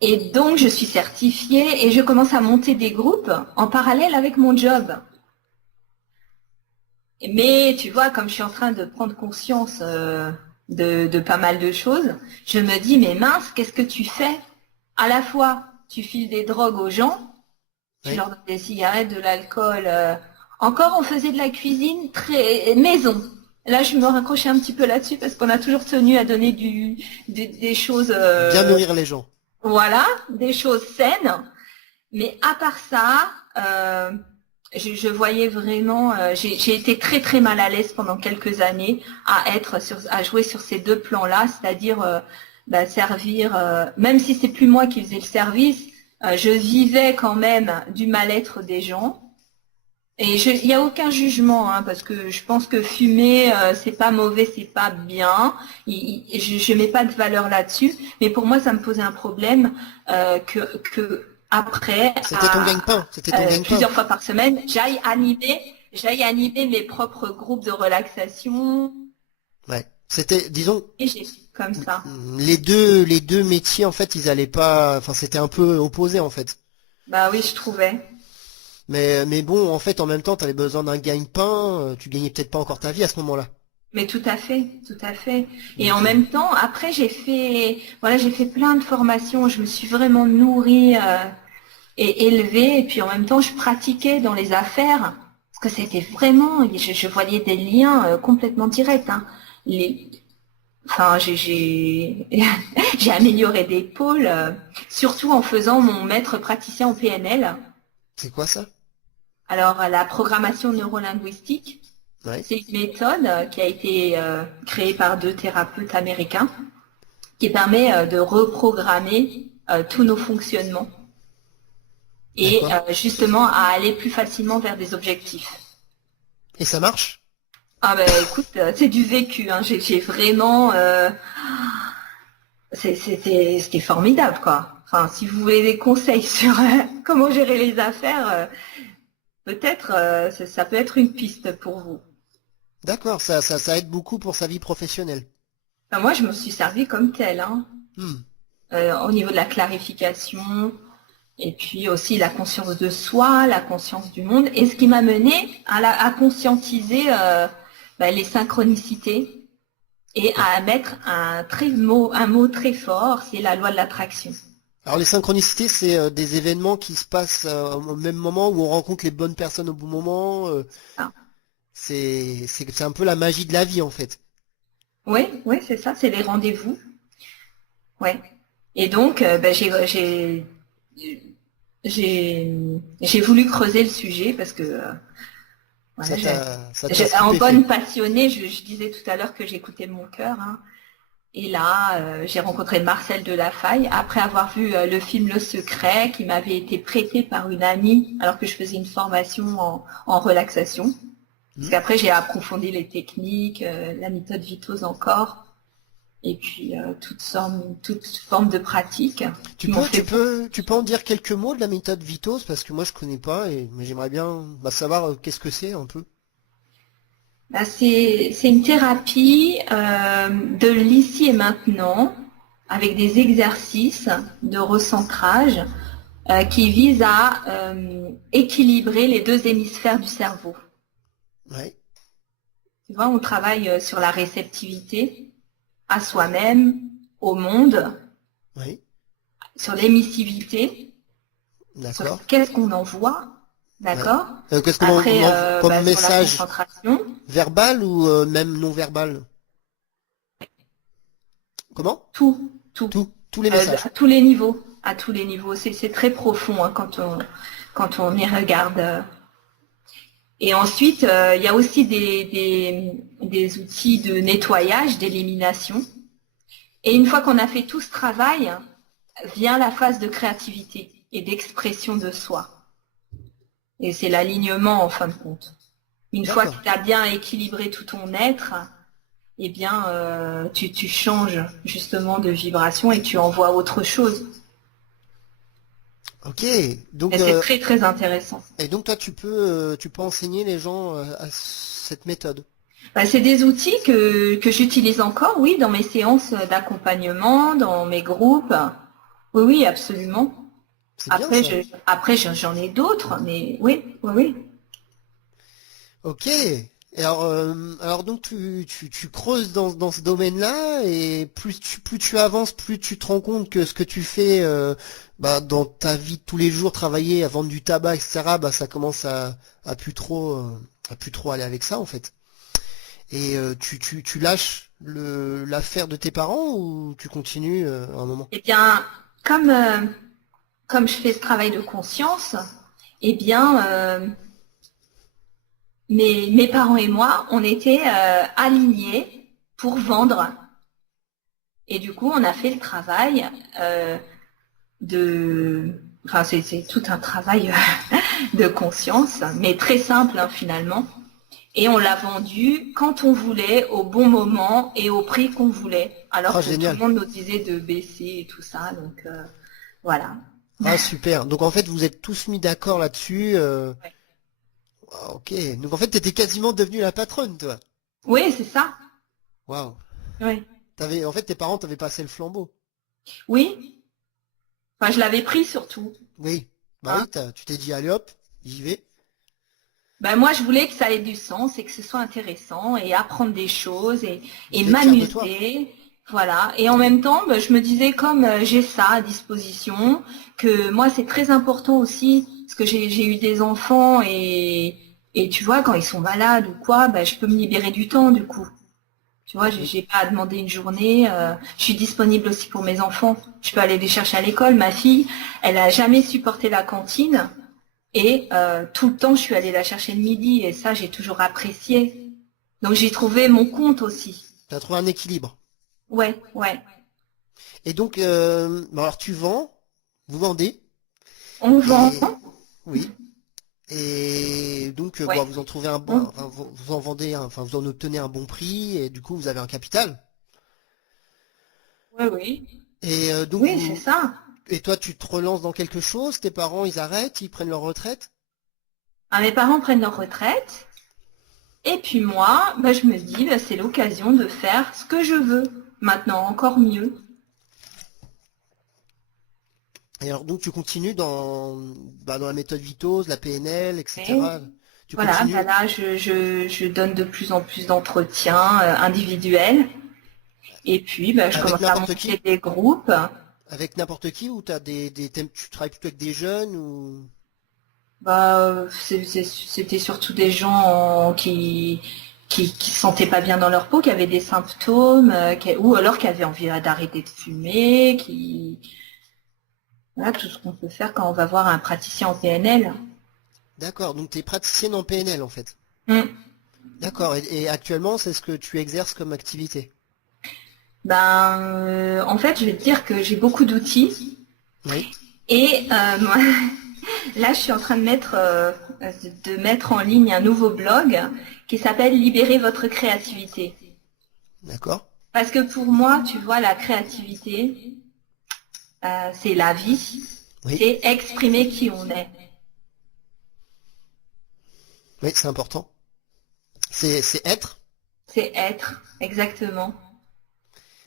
et donc, je suis certifiée et je commence à monter des groupes en parallèle avec mon job. Mais tu vois, comme je suis en train de prendre conscience de pas mal de choses, je me dis, mais mince, qu'est-ce que tu fais? À la fois, tu files des drogues aux gens, tu Oui. leur donnes des cigarettes, de l'alcool. Encore, on faisait de la cuisine très maison. Là, je me raccrochais un petit peu là-dessus parce qu'on a toujours tenu à donner des choses, Bien nourrir les gens. voilà, des choses saines. Mais à part ça, je voyais vraiment, j'ai été très très mal à l'aise pendant quelques années à jouer sur ces deux plans-là, c'est-à-dire servir, même si c'est plus moi qui faisais le service, je vivais quand même du mal-être des gens. Et il n'y a aucun jugement, hein, parce que je pense que fumer, c'est pas mauvais, c'est pas bien. Je mets pas de valeur là-dessus, mais pour moi, ça me posait un problème que après, C'était ton gagne-pain. C'était ton gagne-pain. plusieurs fois par semaine, j'aille animer mes propres groupes de relaxation. Ouais. C'était, disons, Et j'ai fait comme ça. les deux métiers, en fait, ils allaient pas, enfin, c'était un peu opposé, en fait. Bah oui, je trouvais. Mais bon, en fait, en même temps, tu avais besoin d'un gagne-pain, tu gagnais peut-être pas encore ta vie à ce moment-là. Mais tout à fait, tout à fait. Et en Donc, même temps, après, j'ai fait plein de formations. Je me suis vraiment nourrie et élevée. Et puis en même temps, je pratiquais dans les affaires parce que c'était vraiment, je voyais des liens complètement directs. Hein. Les, enfin, j'ai amélioré des pôles, surtout en faisant mon maître praticien en PNL. C'est quoi ça? Alors, la programmation neurolinguistique, Ouais. c'est une méthode qui a été créée par 2 thérapeutes américains qui permet de reprogrammer tous nos fonctionnements et D'accord. justement à aller plus facilement vers des objectifs. Et ça marche? Ah ben écoute, c'est du vécu, hein. J'ai vraiment, c'était formidable quoi. Enfin, si vous voulez des conseils sur comment gérer les affaires, peut-être ça peut être une piste pour vous. D'accord, ça aide beaucoup pour sa vie professionnelle. Enfin, moi, je me suis servie comme telle, hein, Hmm. au niveau de la clarification, et puis aussi la conscience de soi, la conscience du monde, et ce qui m'a mené à conscientiser les synchronicités et à mettre un mot très fort, c'est la loi de l'attraction. Alors les synchronicités, c'est des événements qui se passent au même moment où on rencontre les bonnes personnes au bon moment. Ah. C'est un peu la magie de la vie en fait. Oui, oui, c'est ça, c'est les rendez-vous. Ouais. Et donc, j'ai voulu creuser le sujet parce que voilà, Ça t'a en stupéfait. bonne passionnée, je disais tout à l'heure que j'écoutais mon cœur, hein. Et là, j'ai rencontré Marcel Delafaye après avoir vu le film Le Secret qui m'avait été prêté par une amie alors que je faisais une formation en relaxation. Parce Hmm. qu'après, j'ai approfondi les techniques, la méthode Vitos encore, et puis toute forme de pratique Tu qui m'ont peux, fait. tu peux en dire quelques mots de la méthode Vitos parce que moi je connais pas mais j'aimerais bien savoir qu'est-ce que c'est un peu. Bah, c'est une thérapie de l'ici et maintenant avec des exercices de recentrage qui visent à équilibrer les 2 hémisphères du cerveau. Ouais, Tu vois, on travaille sur la réceptivité à soi-même, au monde, ouais, sur l'émissivité, sur d'accord. qu'est-ce qu'on envoie, Ouais. d'accord? Qu'est-ce qu'on Après, envoie comme sur la message concentration, verbal ou même non verbal? Comment? tout, tout. Tous les messages. À tous les niveaux, à tous les niveaux. C'est très profond hein, quand on y regarde. Et ensuite, il y a aussi des outils de nettoyage, d'élimination. Et une fois qu'on a fait tout ce travail, vient la phase de créativité et d'expression de soi. Et c'est l'alignement en fin de compte. Une fois que D'accord. tu as bien équilibré tout ton être, eh bien, tu changes justement de vibration et tu envoies autre chose. Ok. Donc Et c'est très très intéressant. et donc toi tu peux enseigner les gens à cette méthode. Bah, c'est des outils que j'utilise encore, oui, dans mes séances d'accompagnement, dans mes groupes. Oui, oui, absolument. C'est bien ça. Après, j'en ai d'autres, mais oui, oui, oui. Ok. Et alors donc tu creuses dans ce domaine-là et plus tu avances, plus tu te rends compte que ce que tu fais dans ta vie de tous les jours, travailler à vendre du tabac, etc., ça commence à plus trop aller avec ça en fait. Et tu lâches l'affaire de tes parents ou tu continues un moment? Eh bien, comme, comme je fais ce travail de conscience, eh bien, mes parents et moi, on était alignés pour vendre. Et du coup, on a fait le travail de... Enfin, c'est tout un travail de conscience, mais très simple hein, finalement. Et on l'a vendu quand on voulait, au bon moment et au prix qu'on voulait, alors Ah que tout le génial. monde nous disait de baisser et tout ça. Donc voilà. Ah super. Donc en fait vous êtes tous mis d'accord là-dessus. Ouais. Ah, ok. Donc en fait t'étais quasiment devenue la patronne toi. Oui, c'est ça. Waouh. Oui. En fait tes parents t'avaient passé le flambeau. Oui. Enfin, je l'avais pris surtout. Oui. Bah Hein. oui, tu t'es dit allez hop, j'y vais. Ben, moi, je voulais que ça ait du sens et que ce soit intéressant et apprendre des choses Il et faut être fier de toi. m'amuser. Voilà. Et en même temps, ben, je me disais, comme j'ai ça à disposition, que moi, c'est très important aussi, parce que j'ai eu des enfants et tu vois, quand ils sont malades ou quoi, ben, je peux me libérer du temps, du coup. Tu vois, j'ai pas à demander une journée. Je suis disponible aussi pour mes enfants. Je peux aller les chercher à l'école. Ma fille, elle a jamais supporté la cantine et tout le temps, je suis allée la chercher le midi et ça, j'ai toujours apprécié. Donc j'ai trouvé mon compte aussi. Tu as trouvé un équilibre. Ouais, ouais. Et donc, alors tu vends, vous vendez, On vend. et oui. Et donc, bon, Ouais. vous en trouvez un bon, On- enfin, vous en vendez, enfin, vous en obtenez un bon prix, et du coup, vous avez un capital. Ouais, oui. Et donc, Oui, c'est ça. et toi, tu te relances dans quelque chose, tes parents, ils arrêtent, ils prennent leur retraite? Ah, mes parents prennent leur retraite. Et puis moi, bah, je me dis, bah, c'est l'occasion de faire ce que je veux. Maintenant, encore mieux. Et alors, donc, tu continues dans la méthode Vitos, la PNL, Et etc. Tu voilà, bah continues là, je donne de plus en plus d'entretiens individuels. Et puis, bah, je avec commence à n'importe monter qui? des groupes. Avec n'importe qui, ou tu travailles plutôt avec des jeunes, ou... Bah, c'était surtout des gens qui se sentaient pas bien dans leur peau, qui avaient des symptômes, ou alors qui avaient envie d'arrêter de fumer, voilà, tout ce qu'on peut faire quand on va voir un praticien en PNL. D'accord, donc tu es praticienne en PNL, en fait. Hmm. D'accord, et actuellement, c'est ce que tu exerces comme activité? Ben, en fait, je vais te dire que j'ai beaucoup d'outils Oui, et moi, là, je suis en train de mettre en ligne un nouveau blog qui s'appelle Libérer votre créativité. d'accord. Parce que pour moi, tu vois, la créativité, c'est la vie, Oui, c'est exprimer qui on est. oui, c'est important. C'est C'est être, exactement.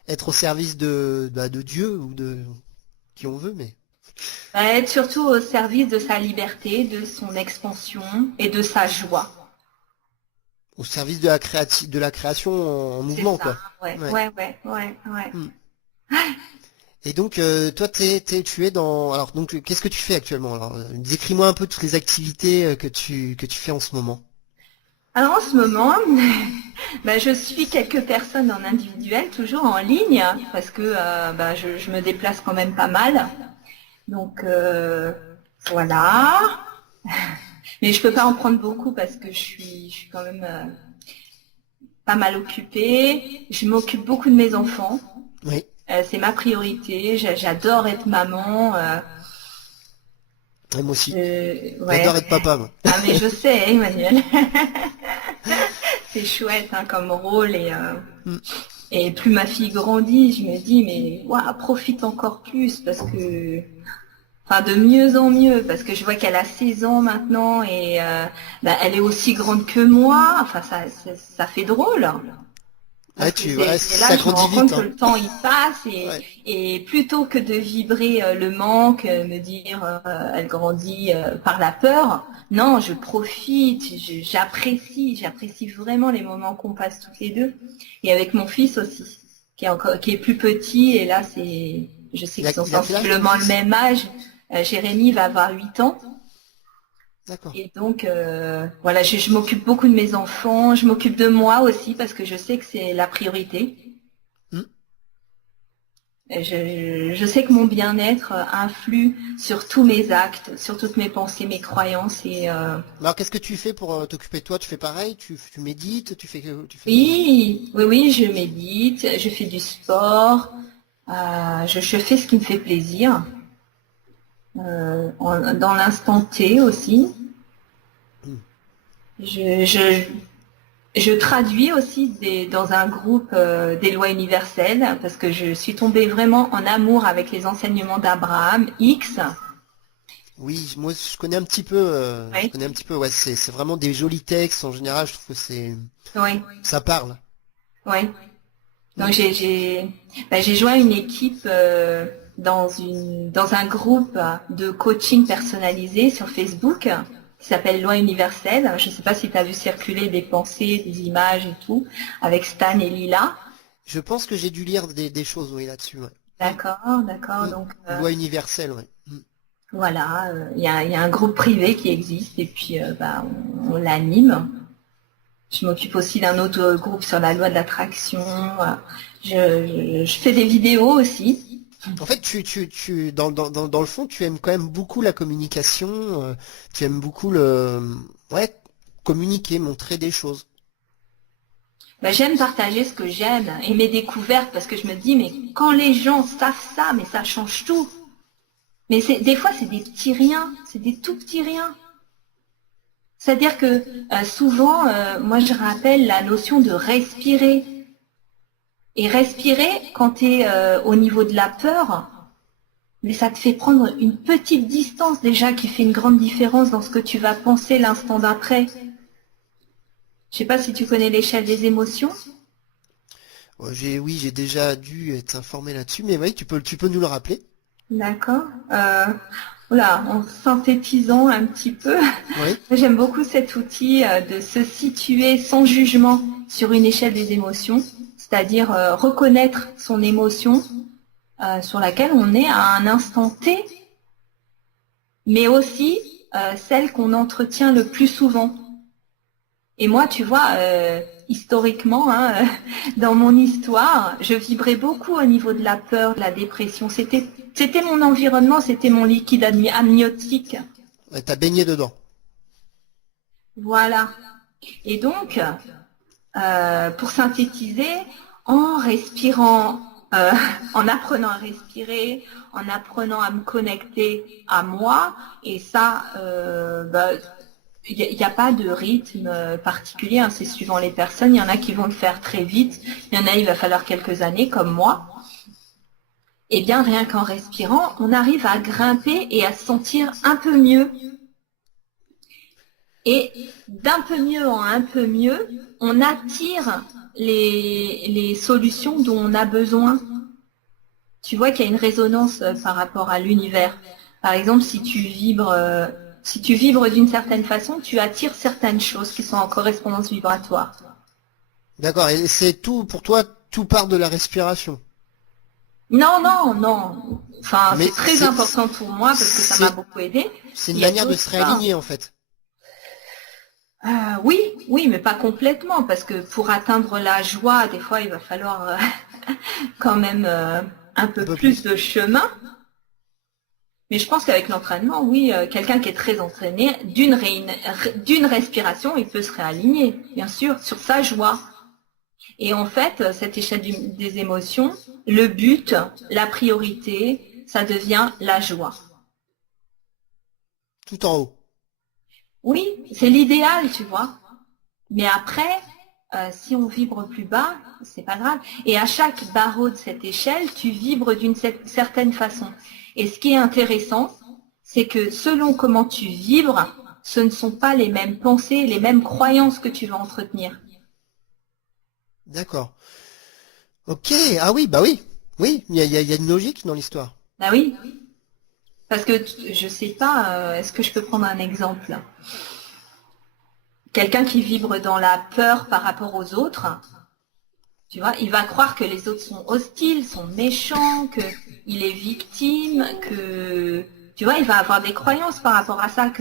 être au service de Dieu ou de qui on veut, mais Être surtout au service de sa liberté, de son expansion et de sa joie. au service de la création en C'est mouvement, ça, quoi. ouais, Ouais. ouais, ouais, ouais, ouais. Hmm. Et donc, toi, tu es dans. Alors, donc, qu'est-ce que tu fais actuellement? Alors, décris-moi un peu toutes les activités que tu fais en ce moment. Alors en ce moment, bah, je suis quelques personnes en individuel, toujours en ligne, parce que bah, je me déplace quand même pas mal. Donc voilà. Mais je peux pas en prendre beaucoup parce que je suis quand même pas mal occupée. Je m'occupe beaucoup de mes enfants. Oui, C'est ma priorité. J'adore être maman. et moi aussi. Ouais. J'adore être papa, moi. Ah mais je sais, hein, Emmanuel. C'est chouette hein, comme rôle Hmm. et plus ma fille grandit, je me dis mais ouah, profite encore plus parce que enfin de mieux en mieux parce que je vois qu'elle a 16 ans maintenant et bah, elle est aussi grande que moi. Enfin ça fait drôle. Ouais, Parce que ouais, c'est là ça que je me grandit rends vite, compte que hein. le temps il passe Ouais. et plutôt que de vibrer le manque, me dire elle grandit par la peur, non, je profite, j'apprécie vraiment les moments qu'on passe toutes les deux. Et avec mon fils aussi, qui est plus petit et là je sais qu'ils ont Il a quel âge ton sensiblement le fils? même âge. Jérémy va avoir 8 ans. D'accord. Et donc, voilà, je m'occupe beaucoup de mes enfants, je m'occupe de moi aussi parce que je sais que c'est la priorité. Hmm. Et je sais que mon bien-être influe sur tous mes actes, sur toutes mes pensées, mes croyances. Mais alors, qu'est-ce que tu fais pour t'occuper de toi? Tu fais pareil? Tu médites? Tu fais. Oui, oui, oui, je médite, je fais du sport, je fais ce qui me fait plaisir, dans l'instant T aussi. Hmm. Je, je, Je traduis aussi dans un groupe des lois universelles parce que je suis tombée vraiment en amour avec les enseignements d'Abraham X. Oui, moi je connais un petit peu, Oui, ouais, c'est vraiment des jolis textes en général, je trouve que oui, ça parle. oui. Hmm. Donc j'ai joint une équipe dans un groupe de coaching personnalisé sur Facebook qui s'appelle Loi universelle. Je ne sais pas si tu as vu circuler des pensées, des images et tout, avec Stan et Lila. Je pense que j'ai dû lire des choses, oui, là-dessus, ouais. Hmm. D'accord, d'accord. Hmm. Donc Loi universelle, ouais. Hmm. voilà, il y a un groupe privé qui existe et puis bah, on l'anime. Je m'occupe aussi d'un autre groupe sur la loi de l'attraction. Je fais des vidéos aussi. En fait, dans le fond, tu aimes quand même beaucoup la communication, tu aimes beaucoup ouais, communiquer, montrer des choses. Ben, j'aime partager ce que j'aime et mes découvertes parce que je me dis, mais quand les gens savent ça, mais ça change tout. Mais des fois, c'est des petits riens, c'est des tout petits riens. C'est-à-dire que souvent, moi je rappelle la notion de respirer. Et respirer, quand tu es au niveau de la peur, mais ça te fait prendre une petite distance déjà qui fait une grande différence dans ce que tu vas penser l'instant d'après. Je sais pas si tu connais l'échelle des émotions. Ouais, oui, j'ai déjà dû être informé là-dessus, mais oui, tu peux nous le rappeler. D'accord. Voilà, en synthétisant un petit peu, Oui, j'aime beaucoup cet outil de se situer sans jugement sur une échelle des émotions, c'est-à-dire reconnaître son émotion sur laquelle on est à un instant T, mais aussi celle qu'on entretient le plus souvent. Et moi, tu vois, historiquement, hein, dans mon histoire, je vibrais beaucoup au niveau de la peur, de la dépression. C'était mon environnement, c'était mon liquide amniotique. ouais, t'as baigné dedans. Voilà. Et donc, pour synthétiser, en respirant, euh, en apprenant à respirer, en apprenant à me connecter à moi, et ça, il n'y a pas de rythme particulier, hein, c'est suivant les personnes. Il y en a qui vont le faire très vite, il y en a, il va falloir quelques années, comme moi. Et bien, rien qu'en respirant, on arrive à grimper et à se sentir un peu mieux. Et d'un peu mieux en un peu mieux, on attire les solutions dont on a besoin. Tu vois qu'il y a une résonance par rapport à l'univers. Par exemple, si tu vibres d'une certaine façon, tu attires certaines choses qui sont en correspondance vibratoire. D'accord, et c'est tout, pour toi, tout part de la respiration. Non, non, non. Enfin, Mais c'est très important pour moi parce que ça m'a c'est, beaucoup aidé. c'est une Il y a manière de d'autres se formes. réaligner, en fait. Oui, oui, mais pas complètement, parce que pour atteindre la joie, des fois, il va falloir quand même un Un peu peu plus plus. de chemin. Mais je pense qu'avec l'entraînement, oui, quelqu'un qui est très entraîné, d'une respiration, il peut se réaligner, bien sûr, sur sa joie. Et en fait, cette échelle des émotions, le but, la priorité, ça devient la joie. Tout en haut. Oui, c'est l'idéal, tu vois. Mais après, si on vibre plus bas, c'est pas grave. Et à chaque barreau de cette échelle, tu vibres d'une certaine façon. Et ce qui est intéressant, c'est que selon comment tu vibres, ce ne sont pas les mêmes pensées, les mêmes croyances que tu vas entretenir. D'accord. Ok, ah oui, bah oui. Oui, il y a une logique dans l'histoire. Ah oui, parce que je sais pas, est-ce que je peux prendre un exemple? Quelqu'un qui vibre dans la peur par rapport aux autres, tu vois, il va croire que les autres sont hostiles, sont méchants, qu'il est victime, que, tu vois, il va avoir des croyances par rapport à ça,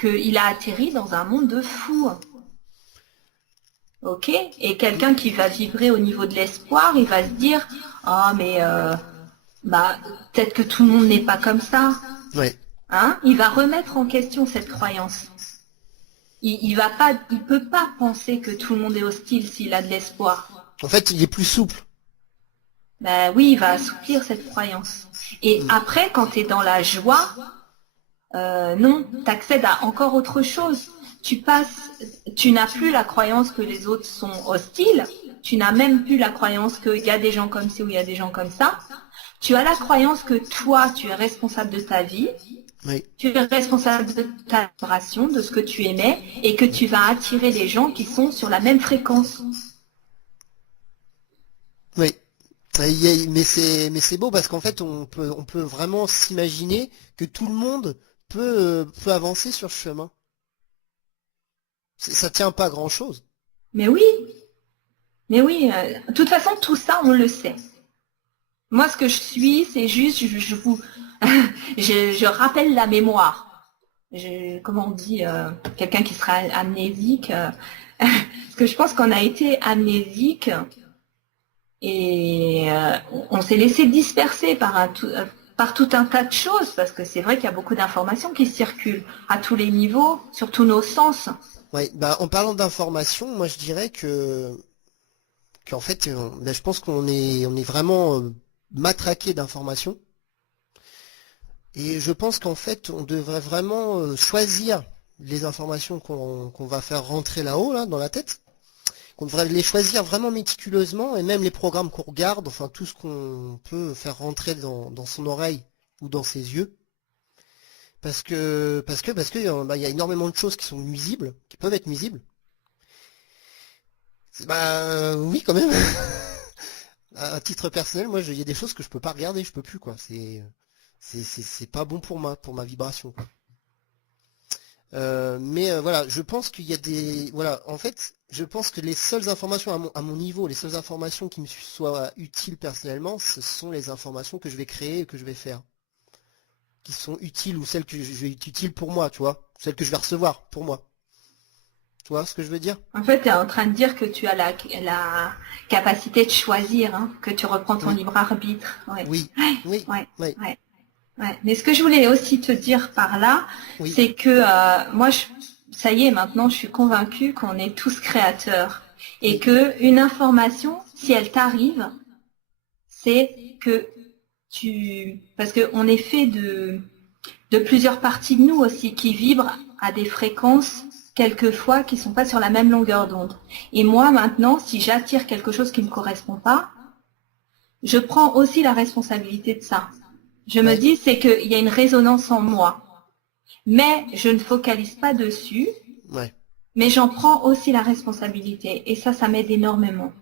qu'il a atterri dans un monde de fous. Ok? Et quelqu'un qui va vibrer au niveau de l'espoir, il va se dire, ah, mais, bah, peut-être que tout le monde n'est pas comme ça. Ouais. Hein? Il va remettre en question cette croyance. Il peut pas penser que tout le monde est hostile s'il a de l'espoir. En fait, il est plus souple. Ben oui, il va assouplir cette croyance. Et Mm. après, quand tu es dans la joie, non, tu accèdes à encore autre chose. Tu n'as plus la croyance que les autres sont hostiles, tu n'as même plus la croyance qu'il y a des gens comme ci ou il y a des gens comme ça. Tu as la croyance que toi, tu es responsable de ta vie, Oui. tu es responsable de ta vibration, de ce que tu émets, et que tu vas attirer des gens qui sont sur la même fréquence. Oui. Mais c'est beau parce qu'en fait, on peut vraiment s'imaginer que tout le monde peut avancer sur ce chemin. Ça tient pas à grand-chose. Mais oui, de toute façon, tout ça, on le sait. Moi, ce que je suis, c'est juste, je rappelle la mémoire. Comment on dit, quelqu'un qui sera amnésique, Parce que je pense qu'on a été amnésique et on s'est laissé disperser par tout un tas de choses, parce que c'est vrai qu'il y a beaucoup d'informations qui circulent à tous les niveaux, sur tous nos sens. Ouais, bah, en parlant d'information, moi je dirais qu'en fait, ben, je pense on est vraiment matraqué d'informations. Et je pense qu'en fait, on devrait vraiment choisir les informations qu'on va faire rentrer là-haut, là, dans la tête. Qu'on devrait les choisir vraiment méticuleusement, et même les programmes qu'on regarde, enfin tout ce qu'on peut faire rentrer dans son oreille ou dans ses yeux. Parce que bah, il y a énormément de choses qui sont nuisibles, qui peuvent être nuisibles. Bah oui quand même. À titre personnel, moi il y a des choses que je peux pas regarder, je peux plus quoi. C'est pas bon pour ma vibration quoi. Mais voilà, je pense qu'il y a des voilà, en fait, je pense que les seules informations à mon niveau, les seules informations qui me soient utiles personnellement, ce sont les informations que je vais créer et que je vais faire, qui sont utiles ou celles que je vais être utiles pour moi, tu vois, celles que je vais recevoir pour moi. Tu vois ce que je veux dire? En fait, tu es en train de dire que tu as la capacité de choisir, hein, que tu reprends ton Oui, libre arbitre. Ouais. oui, oui, Ouais, oui, ouais, ouais. Mais ce que je voulais aussi te dire par là, oui, c'est que moi, ça y est, maintenant, je suis convaincue qu'on est tous créateurs et oui, que une information, si elle t'arrive, c'est que parce qu'on est fait de plusieurs parties de nous aussi qui vibrent à des fréquences quelquefois qui sont pas sur la même longueur d'onde. Et moi maintenant, si j'attire quelque chose qui ne me correspond pas, je prends aussi la responsabilité de ça. Je me ouais, dis c'est qu'il y a une résonance en moi, mais je ne focalise pas dessus, ouais. mais j'en prends aussi la responsabilité. Et ça m'aide énormément.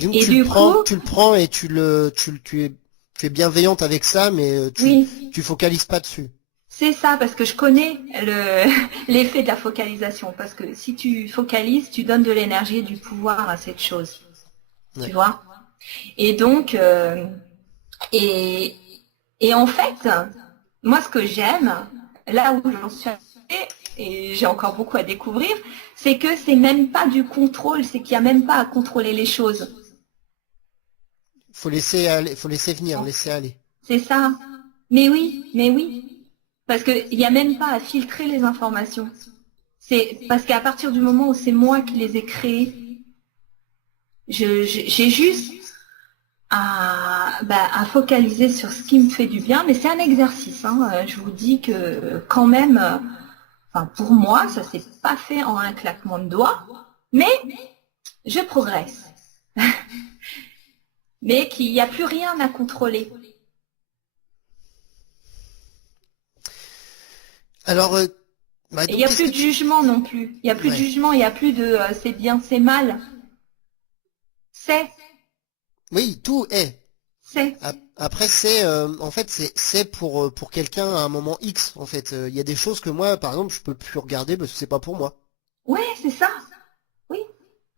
Donc Et du coup, tu le prends et tu es bienveillante avec ça, mais oui, tu focalises pas dessus. c'est ça, parce que je connais l'effet de la focalisation. Parce que si tu focalises, tu donnes de l'énergie et du pouvoir à cette chose. Tu Ouais. vois? Et donc, et, et en fait, moi, ce que j'aime, là où j'en suis arrivée, et j'ai encore beaucoup à découvrir, c'est que c'est même pas du contrôle, c'est qu'il n'y a même pas à contrôler les choses. Faut laisser aller, faut laisser venir, laisser aller. C'est ça. Mais oui, mais oui. Parce qu'il n'y a même pas à filtrer les informations. C'est parce qu'à partir du moment où c'est moi qui les ai créées, j'ai juste à focaliser sur ce qui me fait du bien, mais c'est un exercice. Hein. Je vous dis que quand même, enfin pour moi, ça s'est pas fait en un claquement de doigts, mais je progresse. Mais qu'il n'y a plus rien à contrôler. Alors, bah Et il n'y donc a qu'est-ce plus que de tu... jugement non plus. Il n'y a plus de Ouais. jugement, il n'y a plus de c'est bien, c'est mal. C'est, Oui, tout est. c'est. Après, en fait, c'est pour quelqu'un à un moment X. En fait, il y a des choses que moi, par exemple, je peux plus regarder parce que c'est pas pour moi. Ouais, c'est ça. Oui.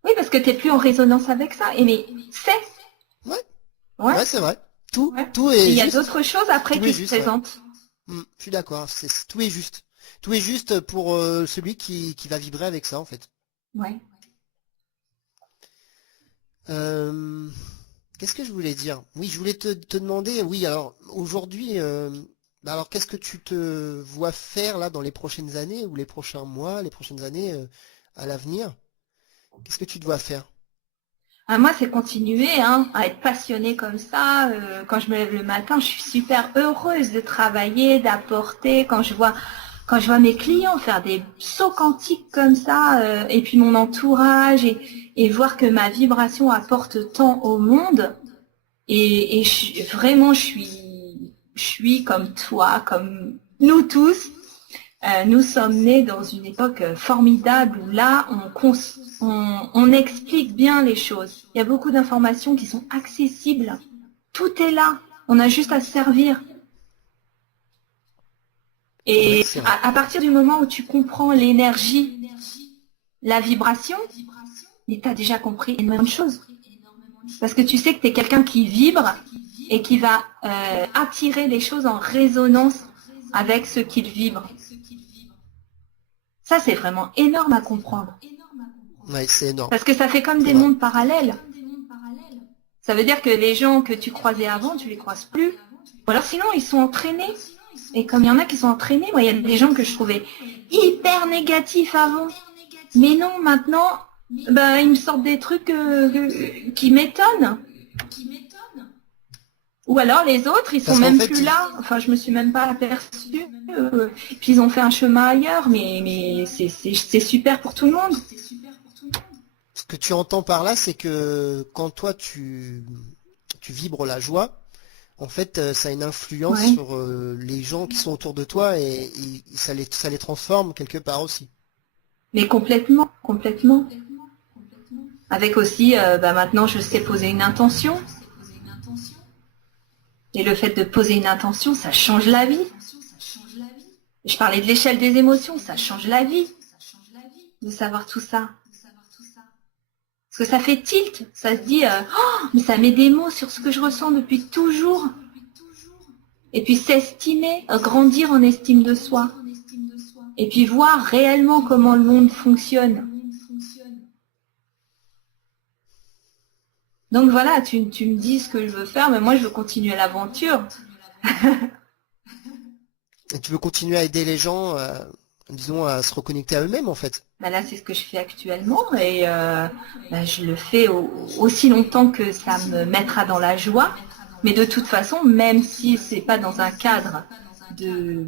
Oui, parce que tu n'es plus en résonance avec ça. Et mais c'est. Ouais, Ouais. ouais, c'est vrai. Ouais. Tout Et est il y a juste. d'autres choses après Tout est qui se juste, ouais. présentent. Je suis d'accord. Tout est juste. Tout est juste pour celui qui va vibrer avec ça, en fait. Ouais. Euh, Qu'est-ce que je voulais dire? Oui, je voulais te demander, oui, alors aujourd'hui, bah alors qu'est-ce que tu te vois faire là dans les prochaines années ou les prochains mois, les prochaines années à l'avenir? Qu'est-ce que tu te vois faire? Ah, moi, c'est continuer hein, à être passionnée comme ça. Quand je me lève le matin, je suis super heureuse de travailler, d'apporter. Quand je vois mes clients faire des sauts quantiques comme ça, et puis mon entourage, et voir que ma vibration apporte tant au monde. Et vraiment, je suis comme toi, comme nous tous. Nous sommes nés dans une époque formidable où là, on explique bien les choses. Il y a beaucoup d'informations qui sont accessibles. Tout est là. On a juste à se servir. Ouais, Et c'est vrai. à partir du moment où tu comprends l'énergie, la vibration, mais tu as déjà compris énormément de choses. Parce que tu sais que tu es quelqu'un qui vibre et qui va attirer les choses en résonance avec ce qu'il vibre. Ça, c'est vraiment énorme à comprendre. Ouais, c'est énorme. Parce que ça fait comme C'est des vrai. mondes parallèles. Ça veut dire que les gens que tu croisais avant, tu les croises plus. Ou alors sinon, ils sont entraînés. Et comme il y en a qui sont entraînés, moi, il y a des gens que je trouvais hyper négatifs avant. Mais non, maintenant, ben, ils me sortent des trucs qui m'étonnent. Ou alors les autres, ils sont Parce qu'en même fait, plus là. Enfin, je me suis même pas aperçue. Puis ils ont fait un chemin ailleurs, mais c'est super pour tout le monde. ce que tu entends par là, c'est que quand toi tu vibres la joie, en fait, ça a une influence Ouais. sur les gens qui sont autour de toi ça les transforme quelque part aussi. Mais complètement, complètement. Avec aussi, bah maintenant, je sais poser une intention. Et le fait de poser une intention, ça change la vie. Je parlais de l'échelle des émotions, ça change la vie de savoir tout ça. Parce que ça fait tilt, ça se dit, oh, mais ça met des mots sur ce que je ressens depuis toujours. Et puis s'estimer, grandir en estime de soi. Et puis voir réellement comment le monde fonctionne. Donc voilà, tu me dis ce que je veux faire, mais moi je veux continuer l'aventure. Et tu veux continuer à aider les gens, disons, à se reconnecter à eux-mêmes, en fait. Bah là, c'est ce que je fais actuellement et bah, je le fais aussi longtemps que ça me mettra dans la joie. Mais de toute façon, même si c'est pas dans un cadre de,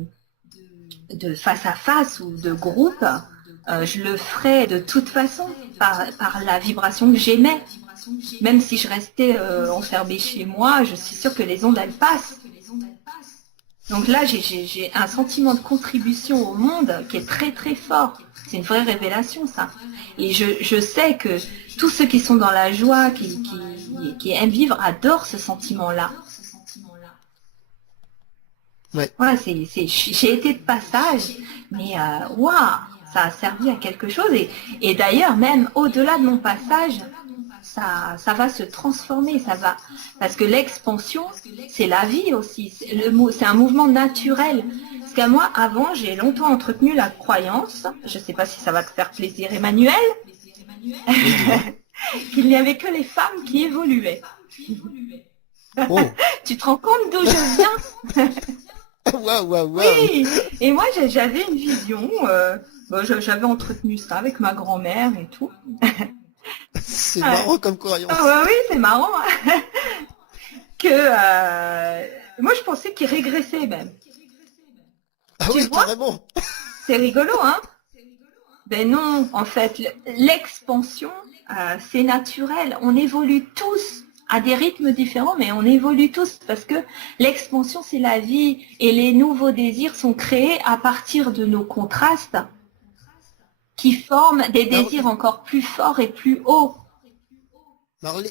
de face à face ou de groupe, je le ferai de toute façon par la vibration que j'émets. Même si je restais enfermée chez moi, je suis sûre que les ondes, elles passent. Donc là, j'ai un sentiment de contribution au monde qui est très très fort. C'est une vraie révélation, ça. Et je sais que tous ceux qui sont dans la joie, qui aiment vivre, adorent ce sentiment-là. Ouais. Voilà, j'ai été de passage, mais waouh, ça a servi à quelque chose. Et d'ailleurs, même au-delà de mon passage, ça va se transformer, ça va. Parce que l'expansion, c'est la vie aussi. C'est un mouvement naturel. Parce que moi, avant, j'ai longtemps entretenu la croyance, je ne sais pas si ça va te faire plaisir, Emmanuel, Oui, dis-moi. qu'il n'y avait que les femmes qui évoluaient. Oh! Tu te rends compte d'où je viens? Waouh, waouh, waouh! Oui. Et moi, j'avais une vision. Bon, j'avais entretenu ça avec ma grand-mère et tout. C'est Ouais. marrant comme Ah croyance. ouais, oui, c'est marrant. Hein. Que moi, je pensais qu'il régressait même. Ah Tu oui, vois? carrément! C'est rigolo, hein? Ben non, en fait, l'expansion, c'est naturel. On évolue tous à des rythmes différents, mais on évolue tous parce que l'expansion, c'est la vie et les nouveaux désirs sont créés à partir de nos contrastes qui forment des Alors, désirs encore plus forts et plus hauts. alors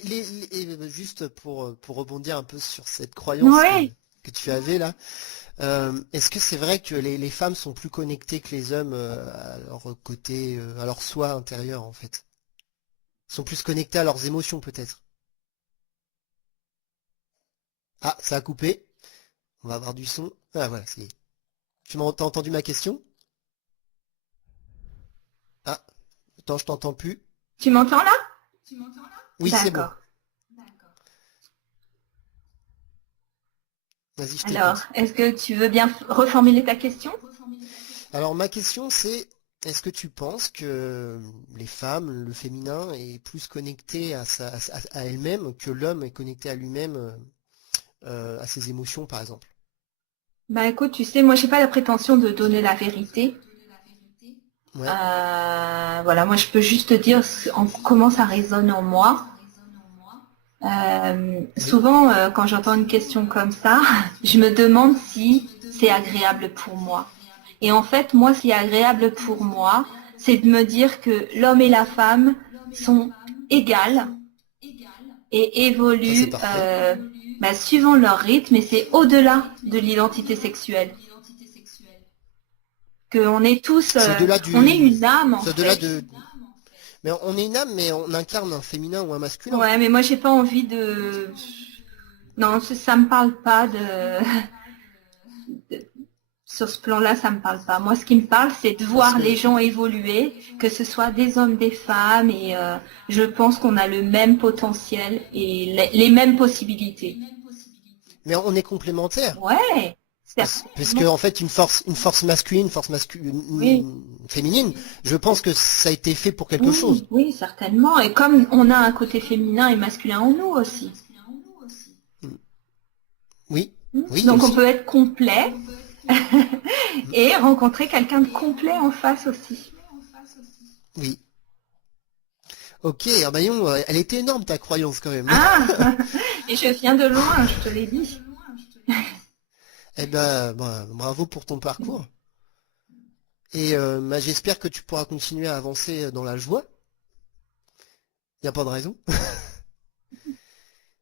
juste pour rebondir un peu sur cette croyance Oui, que tu avais là, est-ce que c'est vrai que les femmes sont plus connectées que les hommes à leur côté, à leur soi intérieur en fait? Sont plus connectées à leurs émotions peut-être? Ah, ça a coupé. On va avoir du son. Ah voilà, c'est. T'as entendu ma question? Ah, attends, je t'entends plus. tu m'entends là? Oui, c'est bon. D'accord. Vas-y, je Alors, t'écoute. est-ce que tu veux bien reformuler ta question? Alors ma question c'est, est-ce que tu penses que les femmes, le féminin est plus connecté à elle-même que l'homme est connecté à lui-même, à ses émotions par exemple? Bah écoute, tu sais, moi j'ai pas la prétention de donner la vérité. Ouais, Voilà, moi je peux juste te dire comment ça résonne en moi. oui. Souvent, quand j'entends une question comme ça, je me demande si c'est agréable pour moi. Et en fait, moi, ce qui est agréable pour moi, c'est de me dire que l'homme et la femme sont égales et Ça c'est évoluent parfait. bah, suivant leur rythme et c'est au-delà de l'identité sexuelle. Qu'on est tous, C'est au-delà on est du. une âme en C'est au-delà fait. de. Mais on est une âme, mais on incarne un féminin ou un masculin. Ouais, mais moi j'ai pas envie de. Non, ça me parle pas de. sur ce plan-là, ça me parle pas. Moi, ce qui me parle, c'est de voir Parce que les gens évoluer, que ce soit des hommes, des femmes, et je pense qu'on a le même potentiel et les mêmes possibilités. mais on est complémentaires. Ouais, Parce que certainement. en fait, une force masculine, Oui, féminine, je pense que ça a été fait pour quelque oui, chose. oui, certainement. Et comme on a un côté féminin et masculin en nous aussi. Oui, oui Donc on aussi. peut être complet Mm. et rencontrer quelqu'un de complet en face aussi. Oui. Ok, ah bah, dis donc, elle était énorme ta croyance quand même. Ah, et je viens de loin, je te l'ai dit. Eh ben, bravo pour ton parcours. Et bah, j'espère que tu pourras continuer à avancer dans la joie. Il n'y a pas de raison.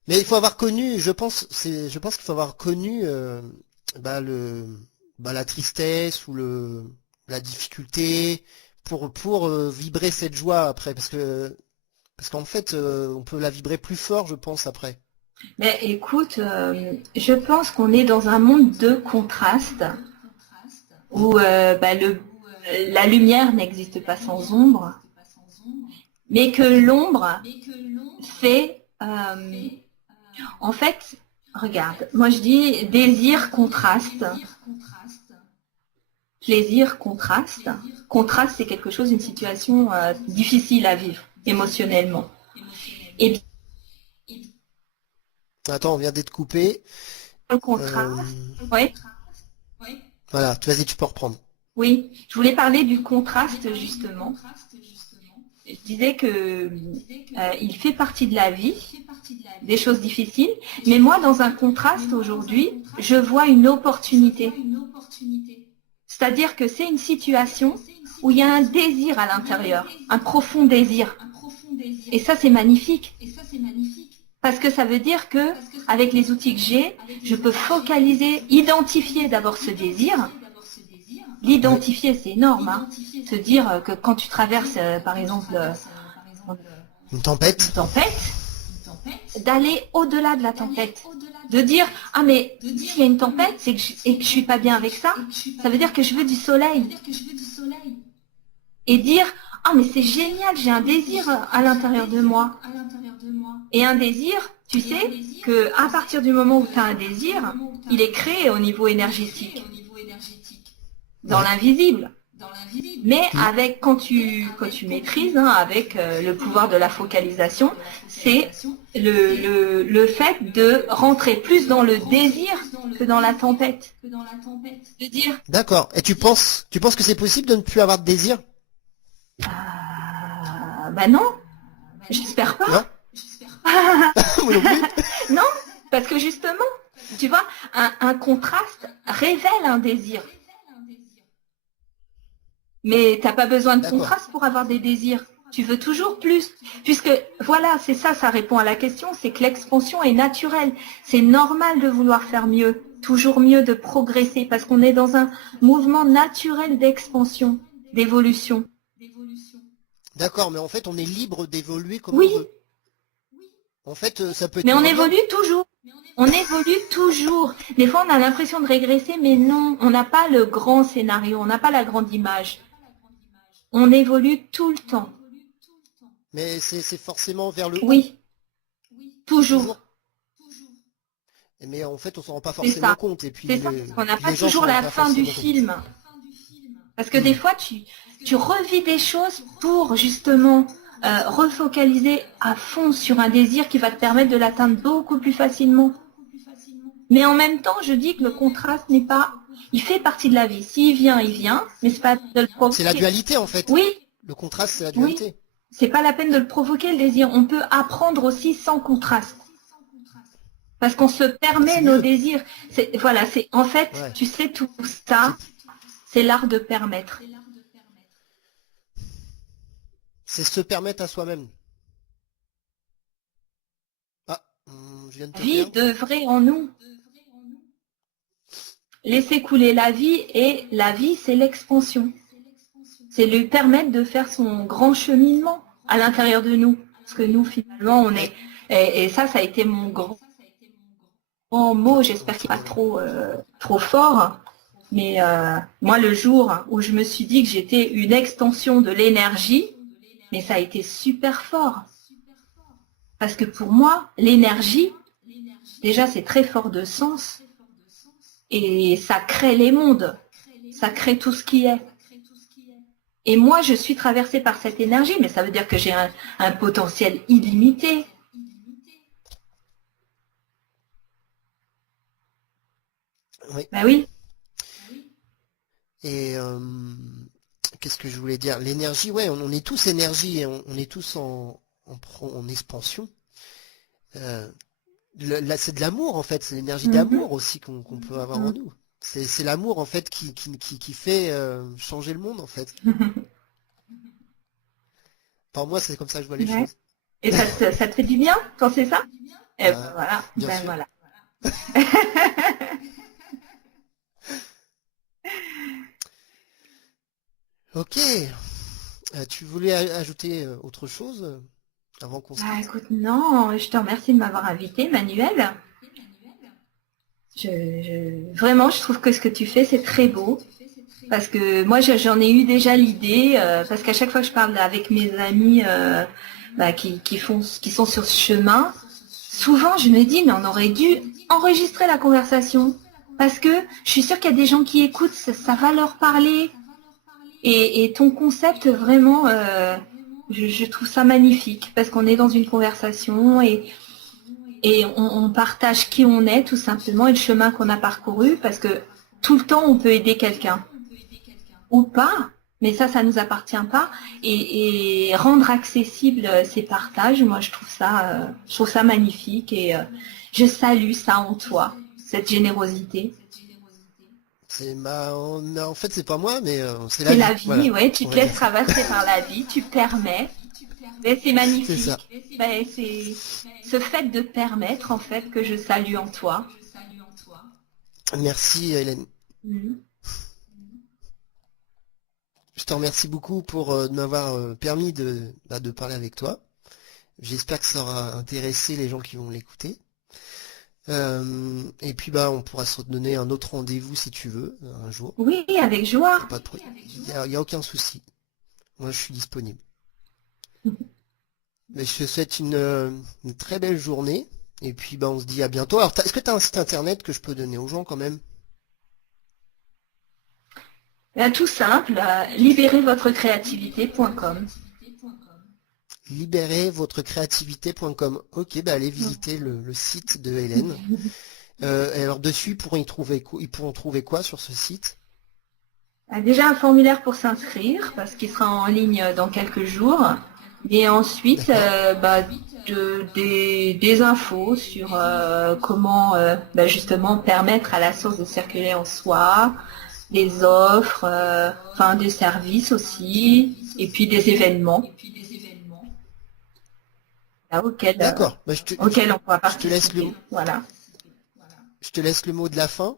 Mais il faut avoir connu, je pense qu'il faut avoir connu bah, la tristesse ou la difficulté pour vibrer cette joie après. Parce qu'en fait, on peut la vibrer plus fort, je pense, après. Mais écoute, je pense qu'on est dans un monde de contrastes Mm. où la lumière n'existe pas sans ombre, mais que l'ombre fait, en fait, regarde, moi je dis désir contraste, plaisir contraste. Contraste, c'est quelque chose, une situation difficile à vivre émotionnellement. Et bien, Attends, on vient d'être coupé. le contraste, Euh, oui, voilà, vas-y, tu peux reprendre. oui, je voulais parler du contraste justement. Je disais que il fait partie de la vie, des choses difficiles, mais moi dans un contraste aujourd'hui, je vois une opportunité. C'est-à-dire que c'est une situation où il y a un désir à l'intérieur, un profond désir. Et ça c'est magnifique. Parce que ça veut dire que avec les outils que j'ai, je peux focaliser, identifier d'abord ce désir. Ouais. L'identifier, c'est énorme. Hein. Se dire que quand tu traverses, par exemple, Une une tempête? tempête, d'aller au-delà de la tempête. De dire, ah mais s'il y a une tempête et que je suis pas bien avec ça, ça veut dire que je veux du soleil. Et dire, ah mais c'est génial, j'ai un désir à l'intérieur de moi. Et un désir, tu sais, que à partir du moment où tu as un désir, il est créé au niveau énergétique, dans Ouais. l'invisible. Mais Mm. quand tu maîtrises, hein, avec le pouvoir de la focalisation, c'est le fait de rentrer plus dans le désir que dans la tempête. De dire, D'accord. Et tu penses que c'est possible de ne plus avoir de désir? bah non, j'espère Non? pas. Moi non plus? Non, parce que justement, tu vois, un contraste révèle un désir. Mais t'as pas besoin de D'accord. contraste pour avoir des désirs. Tu veux toujours plus. Puisque, voilà, c'est ça, ça répond à la question, c'est que l'expansion est naturelle. C'est normal de vouloir faire mieux, toujours mieux, de progresser, parce qu'on est dans un mouvement naturel d'expansion, d'évolution. D'accord, mais en fait, on est libre d'évoluer comme on Oui, veut. En fait, ça peut être mais on moins bien. évolue toujours. On évolue toujours. Des fois, on a l'impression de régresser, mais non, on n'a pas le grand scénario, on n'a pas la grande image. On évolue tout le temps. Mais c'est forcément vers le haut. Oui, toujours. Toujours. Mais en fait, on s'en rend pas C'est forcément ça. compte. Et puis, C'est ça, parce qu'on n'a puis pas les gens s'en toujours rendent la pas fin du forcément compte. film. Parce que des Hmm. fois, tu revis des choses pour justement refocaliser à fond sur un désir qui va te permettre de l'atteindre beaucoup plus facilement. Mais en même temps, je dis que le contraste n'est pas... Il fait partie de la vie. S'il vient, il vient, mais c'est pas de le C'est la provoquer. dualité, en fait. Oui, Le contraste, c'est la oui. dualité. C'est pas la peine de le provoquer, le désir. On peut apprendre aussi sans contraste. Parce qu'on se Bah, permet c'est nos mieux. désirs. Voilà, c'est en fait, Ouais. tu sais, tout ça, C'est c'est l'art de permettre. c'est se permettre à soi-même. Ah, je viens de La te vie perdre. d'œuvrer en nous. Laisser couler la vie et la vie, c'est l'expansion. C'est lui permettre de faire son grand cheminement à l'intérieur de nous. Parce que nous, finalement, on est... Ouais. Et ça a été mon grand mot, j'espère qu'il n'est pas trop fort. Mais moi, le jour où je me suis dit que j'étais une extension de l'énergie, mais ça a été super fort. Parce que pour moi, l'énergie, déjà, c'est très fort de sens. Et ça crée les mondes. Ça crée tout ce qui est. Et moi, je suis traversée par cette énergie, mais ça veut dire que j'ai un potentiel illimité. Oui. Ben oui. Et qu'est-ce que je voulais dire? L'énergie, ouais, on est tous énergie, et on est tous en expansion. Euh, c'est de l'amour en fait, c'est l'énergie Mhm. d'amour aussi qu'on peut avoir en nous. C'est l'amour en fait qui fait changer le monde en fait. Pour moi, c'est comme ça que je vois les Ouais. choses. Et ça te fait du bien, penser ça? Eh ben Bah, voilà, bien ben sûr. voilà. Ok. Tu voulais ajouter autre chose avant qu'on se Ah, quitte? écoute, non, je te remercie de m'avoir invité, Manuel. Vraiment, je trouve que ce que tu fais, c'est très beau. Parce que moi, j'en ai eu déjà l'idée, parce qu'à chaque fois que je parle avec mes amis qui sont sur ce chemin, souvent je me dis, mais on aurait dû enregistrer la conversation. Parce que je suis sûre qu'il y a des gens qui écoutent, ça va leur parler. Et ton concept, vraiment, je trouve ça magnifique, parce qu'on est dans une conversation et on partage qui on est, tout simplement, et le chemin qu'on a parcouru, parce que tout le temps, on peut aider quelqu'un ou pas, mais ça nous appartient pas. Et rendre accessible ces partages, moi je trouve ça magnifique et je salue ça en toi, cette générosité. En fait, c'est pas moi, mais c'est la C'est la vie. vie, Voilà, ouais, tu on te va dire laisses ça. traverser par la vie, tu permets, et c'est C'est ça. magnifique. Ben, c'est ce fait de permettre en fait que je salue en toi. Merci, Hélène. Mhm. Je te remercie beaucoup pour de m'avoir permis de parler avec toi. J'espère que ça aura intéressé les gens qui vont l'écouter. Et puis bah on pourra se donner un autre rendez-vous si tu veux, un jour. Oui, avec Y a joie. pas de y a aucun souci. Moi je suis disponible. Mais je te souhaite une très belle journée. Et puis bah on se dit à bientôt. Alors est-ce que tu as un site internet que je peux donner aux gens quand même? Tout simple, libérezvotrecréativité.com. Libérezvotrecréativité.com. Ok, bah allez visiter le site de Hélène. Et alors dessus, ils pourront trouver quoi sur ce site? Déjà un formulaire pour s'inscrire parce qu'il sera en ligne dans quelques jours. Et ensuite, D'accord? des infos sur comment justement permettre à la source de circuler en soi, des offres, enfin des services aussi, et puis des événements D'accord. Bah, auxquels on pourra je te laisse participer. Voilà. je te laisse le mot de la fin.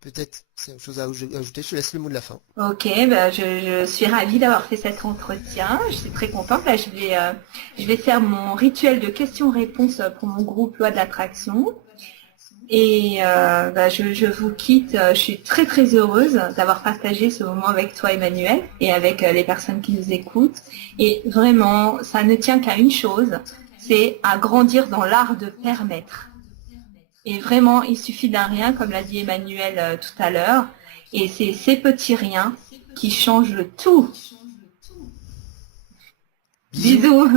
Peut-être c'est autre chose à ajouter. Je te laisse le mot de la fin. Ok, ben je suis ravie d'avoir fait cet entretien. Je suis très contente. Là, je vais faire mon rituel de questions-réponses pour mon groupe Loi de l'attraction. Et je vous quitte. Je suis très très heureuse d'avoir partagé ce moment avec toi, Emmanuel, et avec les personnes qui nous écoutent. Et vraiment, ça ne tient qu'à une chose, c'est à grandir dans l'art de permettre. Et vraiment, il suffit d'un rien, comme l'a dit Emmanuel tout à l'heure. Et c'est ces petits riens qui changent tout. Bisous. Bisous.